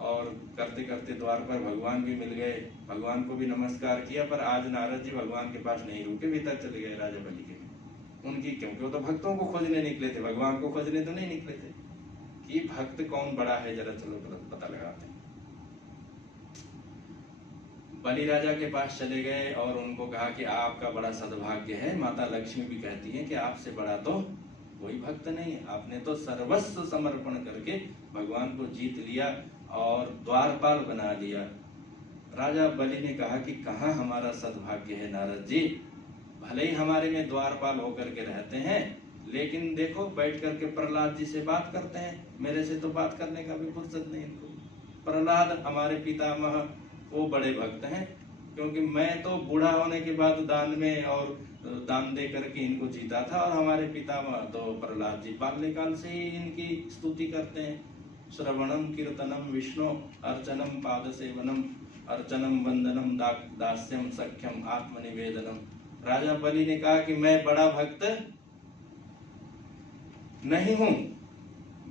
और करते करते द्वार पर भगवान भी मिल गए, भगवान को भी नमस्कार किया। पर आज नारद जी भगवान के पास नहीं रुके, भीतर चले गए राजा बलि के। उनकी, क्योंकि वो तो भक्तों को खोजने निकले थे, भगवान को खोजने तो नहीं निकले थे। कि भक्त कौन बड़ा है, जरा चलो पता लगाते हैं। बलि राजा के पास चले गए और उनको कहा कि आपका बड़ा सद्भाग्य है। माता लक्ष्मी भी कहती है कि आपसे बड़ा तो कोई भक्त नहीं है, आपने तो सर्वस्व समर्पण करके भगवान को जीत लिया और द्वारपाल बना लिया। राजा बलि ने कहा कि कहाँ हमारा सद्भाग्य है नारद जी, भले ही हमारे में द्वारपाल होकर के रहते हैं, लेकिन देखो बैठ करके प्रहलाद जी से बात करते हैं, मेरे से तो बात करने का भी फुर्सत नहीं इनको। प्रहलाद हमारे पितामह वो बड़े भक्त हैं, क्योंकि मैं तो बूढ़ा होने के बाद दान में और दान दे करके इनको जीता था, और हमारे पितामह तो प्रहलाद जी बाल्यकाल से ही इनकी स्तुति करते हैं। श्रवणम कीर्तनम विष्णु अर्चनम पाद सेवनम अर्चनम वंदनम दास्यम सख्यम आत्मनिवेदनम। राजा बलि ने कहा कि मैं बड़ा भक्त नहीं हूं,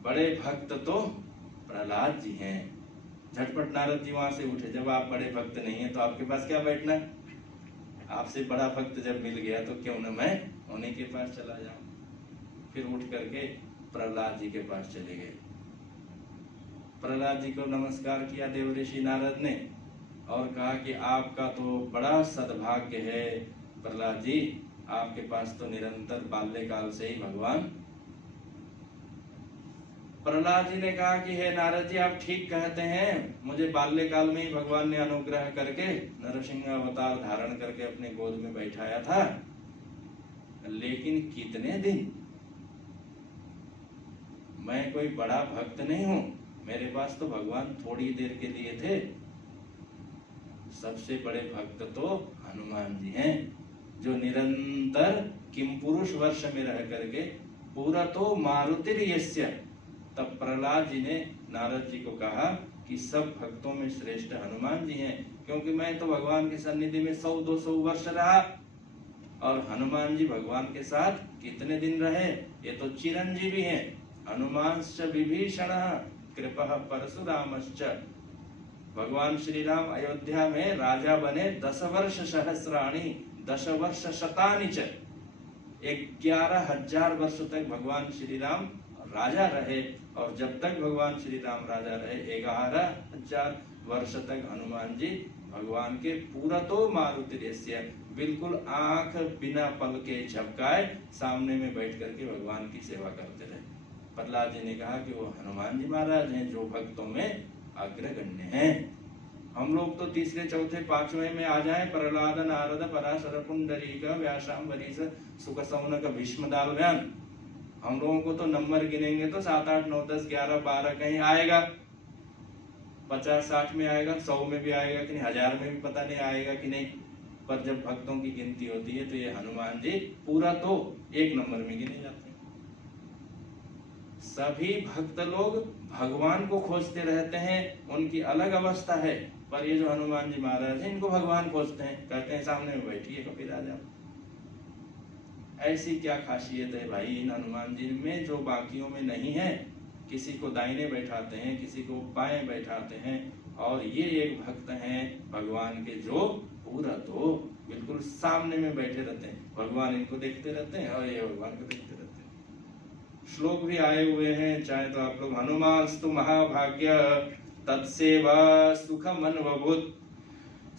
बड़े भक्त तो प्रहलाद जी हैं। झटपट नारद जी वहां से उठे, जब आप बड़े भक्त नहीं हैं तो आपके पास क्या बैठना, आपसे बड़ा भक्त जब मिल गया तो क्यों न मैं उन्हीं के पास चला जाऊं। फिर उठ करके प्रहलाद जी के पास चले गए। प्रहलाद जी को नमस्कार किया देवऋषि नारद ने और कहा कि आपका तो बड़ा सद्भाग्य है प्रहलाद जी, आपके पास तो निरंतर बाल्यकाल से ही भगवान। प्रहलाद जी ने कहा कि हे नारद जी, आप ठीक कहते हैं, मुझे बाल्यकाल में ही भगवान ने अनुग्रह करके नरसिंह अवतार धारण करके अपने गोद में बैठाया था, लेकिन कितने दिन, मैं कोई बड़ा भक्त नहीं हूं, मेरे पास तो भगवान थोड़ी देर के लिए थे। सबसे बड़े भक्त तो हनुमान जी हैं, जो निरंतर किम पुरुष वर्ष में रह करके पूरा तो मारुतिर यस्य। तब प्रहलाद जी ने नारद जी को कहा कि सब भक्तों में श्रेष्ठ हनुमान जी हैं, क्योंकि मैं तो भगवान के सन्निधि में 100-200 वर्ष रहा, और हनुमान जी भगवान के साथ कितने दिन रहे, ये तो चिरंजीवी हैं। हनुमांश्च विभीषण कृपः परशुरामश्च। भगवान श्री राम अयोध्या में राजा बने 10 वर्ष सहस्राणी 10 वर्ष शतानि च। 11,000 वर्ष तक भगवान श्री राम राजा रहे, और जब तक भगवान श्री राम राजा रहे 11,000 वर्ष तक हनुमान जी भगवान के पूरा तो मारुतिर्यस्य, बिल्कुल आंख बिना पल के झपकाए सामने में बैठ करके भगवान की सेवा करते रहे। प्रहलाद जी ने कहा कि वो हनुमान जी महाराज हैं जो भक्तों में अग्रगण्य हैं। हम लोग तो तीसरे चौथे पांचवें में आ जाएं, प्रहलाद नारद पराशर पुंडरीक व्यासांबरीश सुख सौनक भीष्म दालव्यान, हम लोगों को तो नंबर गिनेंगे तो 7, 8, 9, 10, 11, 12 कहीं आएगा, 50, 60 में आएगा, 100 में भी आएगा कि नहीं, 1000 में भी पता नहीं आएगा कि नहीं। पर जब भक्तों की गिनती होती है तो ये हनुमान जी पूरा तो 1 नंबर में गिने जाते हैं। सभी भक्त लोग भगवान को खोजते रहते हैं, उनकी अलग अवस्था है, पर ये जो हनुमान जी महाराज हैं इनको भगवान खोजते हैं, कहते हैं सामने में बैठिए कपिराज आप। ऐसी क्या खासियत है भाई इन हनुमान जी में जो बाकियों में नहीं है। किसी को दाहिने बैठाते हैं, किसी को बाएं बैठाते हैं, और ये एक भक्त हैं भगवान के जो पूरा तो बिल्कुल सामने में बैठे रहते हैं। भगवान इनको देखते रहते हैं और ये भगवान को देखते रहते हैं। श्लोक भी आए हुए हैं, चाहे तो आप लोग हनुमानस्तु महाभाग्य तत्सेवा सुखम अन्वभूत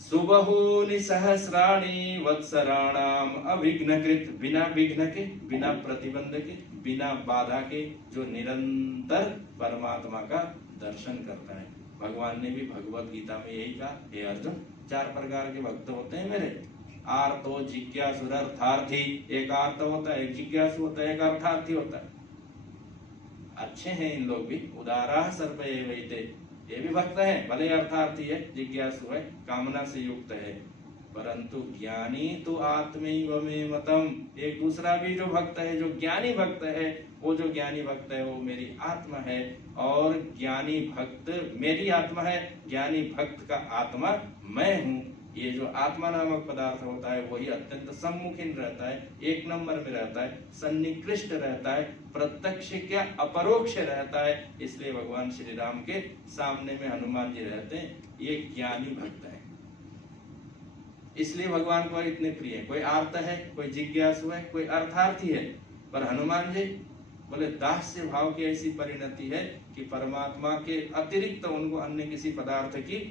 सुबहूनि सहस्राणि वत्सराणाम अविघ्नकृत, बिना विघ्न के, बिना प्रतिबंध के, बिना बाधा के जो निरंतर परमात्मा का दर्शन करता है। भगवान ने भी भगवत गीता में यही कहा, हे अर्जुन 4 प्रकार के भक्त होते हैं मेरे, आर्तो जिज्ञासु अर्थार्थी। एक आर्त होता है, एक जिज्ञासु होता है, एक अर्थार्थी होता है। अच्छे हैं इन लोग भी। उदारा सर्व एवैते, ये भी भक्त है, भले अर्थार्थी है, जिज्ञासु है, कामना से युक्त है, परंतु ज्ञानी तो आत्मैव मे मतम। एक दूसरा भी जो भक्त है, जो ज्ञानी भक्त है, वो जो ज्ञानी भक्त है वो मेरी आत्मा है, और ज्ञानी भक्त मेरी आत्मा है, ज्ञानी भक्त का आत्मा मैं हूँ। ये जो आत्मा नामक पदार्थ होता है वही अत्यंत सम्मुखीन रहता है, 1 नंबर में रहता है, सन्निकृष्ट रहता है, प्रत्यक्ष क्या अपरोक्ष रहता है। इसलिए भगवान श्री राम के सामने में हनुमान जी रहते हैं, ये ज्ञानी भक्त है, इसलिए भगवान को इतने प्रिय है। कोई आर्त है, कोई जिज्ञासु है, कोई अर्थार्थी है, पर हनुमान जी बोले दास्य भाव की ऐसी परिणति है कि परमात्मा के अतिरिक्त उनको अन्य किसी पदार्थ की।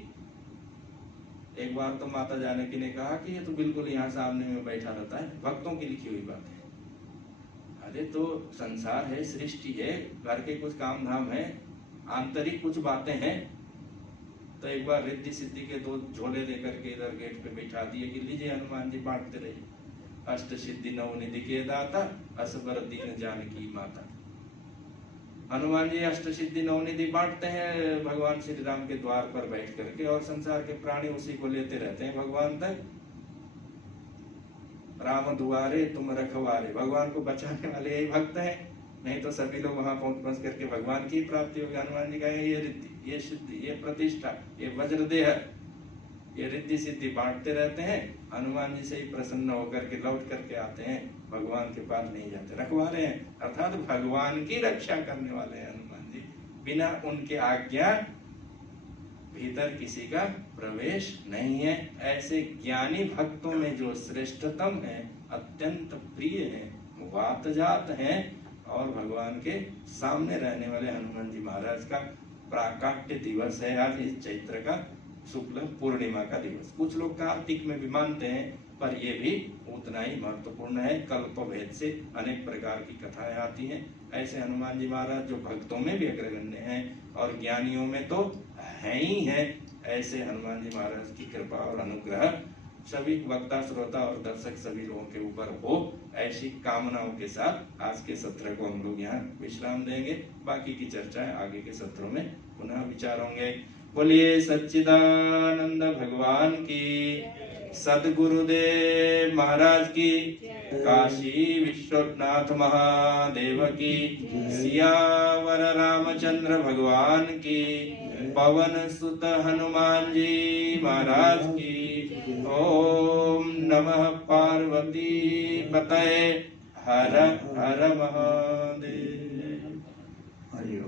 एक बार तो माता जानकी ने कहा कि ये तो बिल्कुल यहाँ सामने में बैठा रहता है, भक्तों की लिखी हुई बात है। अरे तो संसार है, सृष्टि है, घर के कुछ काम धाम है, आंतरिक कुछ बातें हैं, तो एक बार रिद्धि सिद्धि के 2 झोले लेकर के इधर गेट पे बैठा दिए कि लीजिए हनुमान जी बांटते रहिए। अष्ट सिद्धि नवनिधि के दाता असबर दीन जानकी माता। हनुमान जी अष्ट सिद्धि नवनिधि बांटते हैं भगवान श्री राम के द्वार पर बैठ करके, और संसार के प्राणी उसी को लेते रहते हैं भगवान तक। राम दुआरे तुम रखवारे, भगवान को बचाने वाले यही भक्त हैं, नहीं तो सभी लोग वहां पहुंच करके भगवान की प्राप्ति होगी। हनुमान जी का ये रिद्धि, ये सिद्धि, ये प्रतिष्ठा, ये वज्रदेह, ये रिद्धि सिद्धि बांटते रहते हैं। हनुमान जी से ही प्रसन्न होकर के लौट करके आते हैं, भगवान के पास नहीं जाते, रखवाले हैं, अर्थात भगवान की रक्षा करने वाले हैं हनुमान जी। बिना उनके आज्ञा भीतर किसी का प्रवेश नहीं है। ऐसे ज्ञानी भक्तों में जो श्रेष्ठतम है, अत्यंत प्रिय है, वातजात हैं, और भगवान के सामने रहने वाले हनुमान जी महाराज का प्राकाट्य दिवस है आज, इस चैत्र का शुक्ल पूर्णिमा का दिवस। कुछ लोग कार्तिक में भी मानते हैं, पर ये भी उतना ही महत्वपूर्ण है। कल्प भेद से अनेक प्रकार की कथाएं आती हैं। ऐसे हनुमान जी महाराज जो भक्तों में भी अग्रगण्य हैं और ज्ञानियों में तो है ही है, ऐसे हनुमान जी महाराज की कृपा और अनुग्रह सभी वक्ता, श्रोता और दर्शक सभी लोगों के ऊपर हो, ऐसी कामनाओं के साथ आज के सत्र को हम लोग यहाँ विश्राम देंगे। बाकी की चर्चाएं आगे के सत्रों में पुनः विचार होंगे। बोलिए सच्चिदानंद भगवान की, सदगुरुदेव महाराज की, काशी विश्वनाथ महादेव की, सियावर रामचंद्र भगवान की, पवन सुत हनुमान जी महाराज की। ओम नमः पार्वती पतये हर हर महा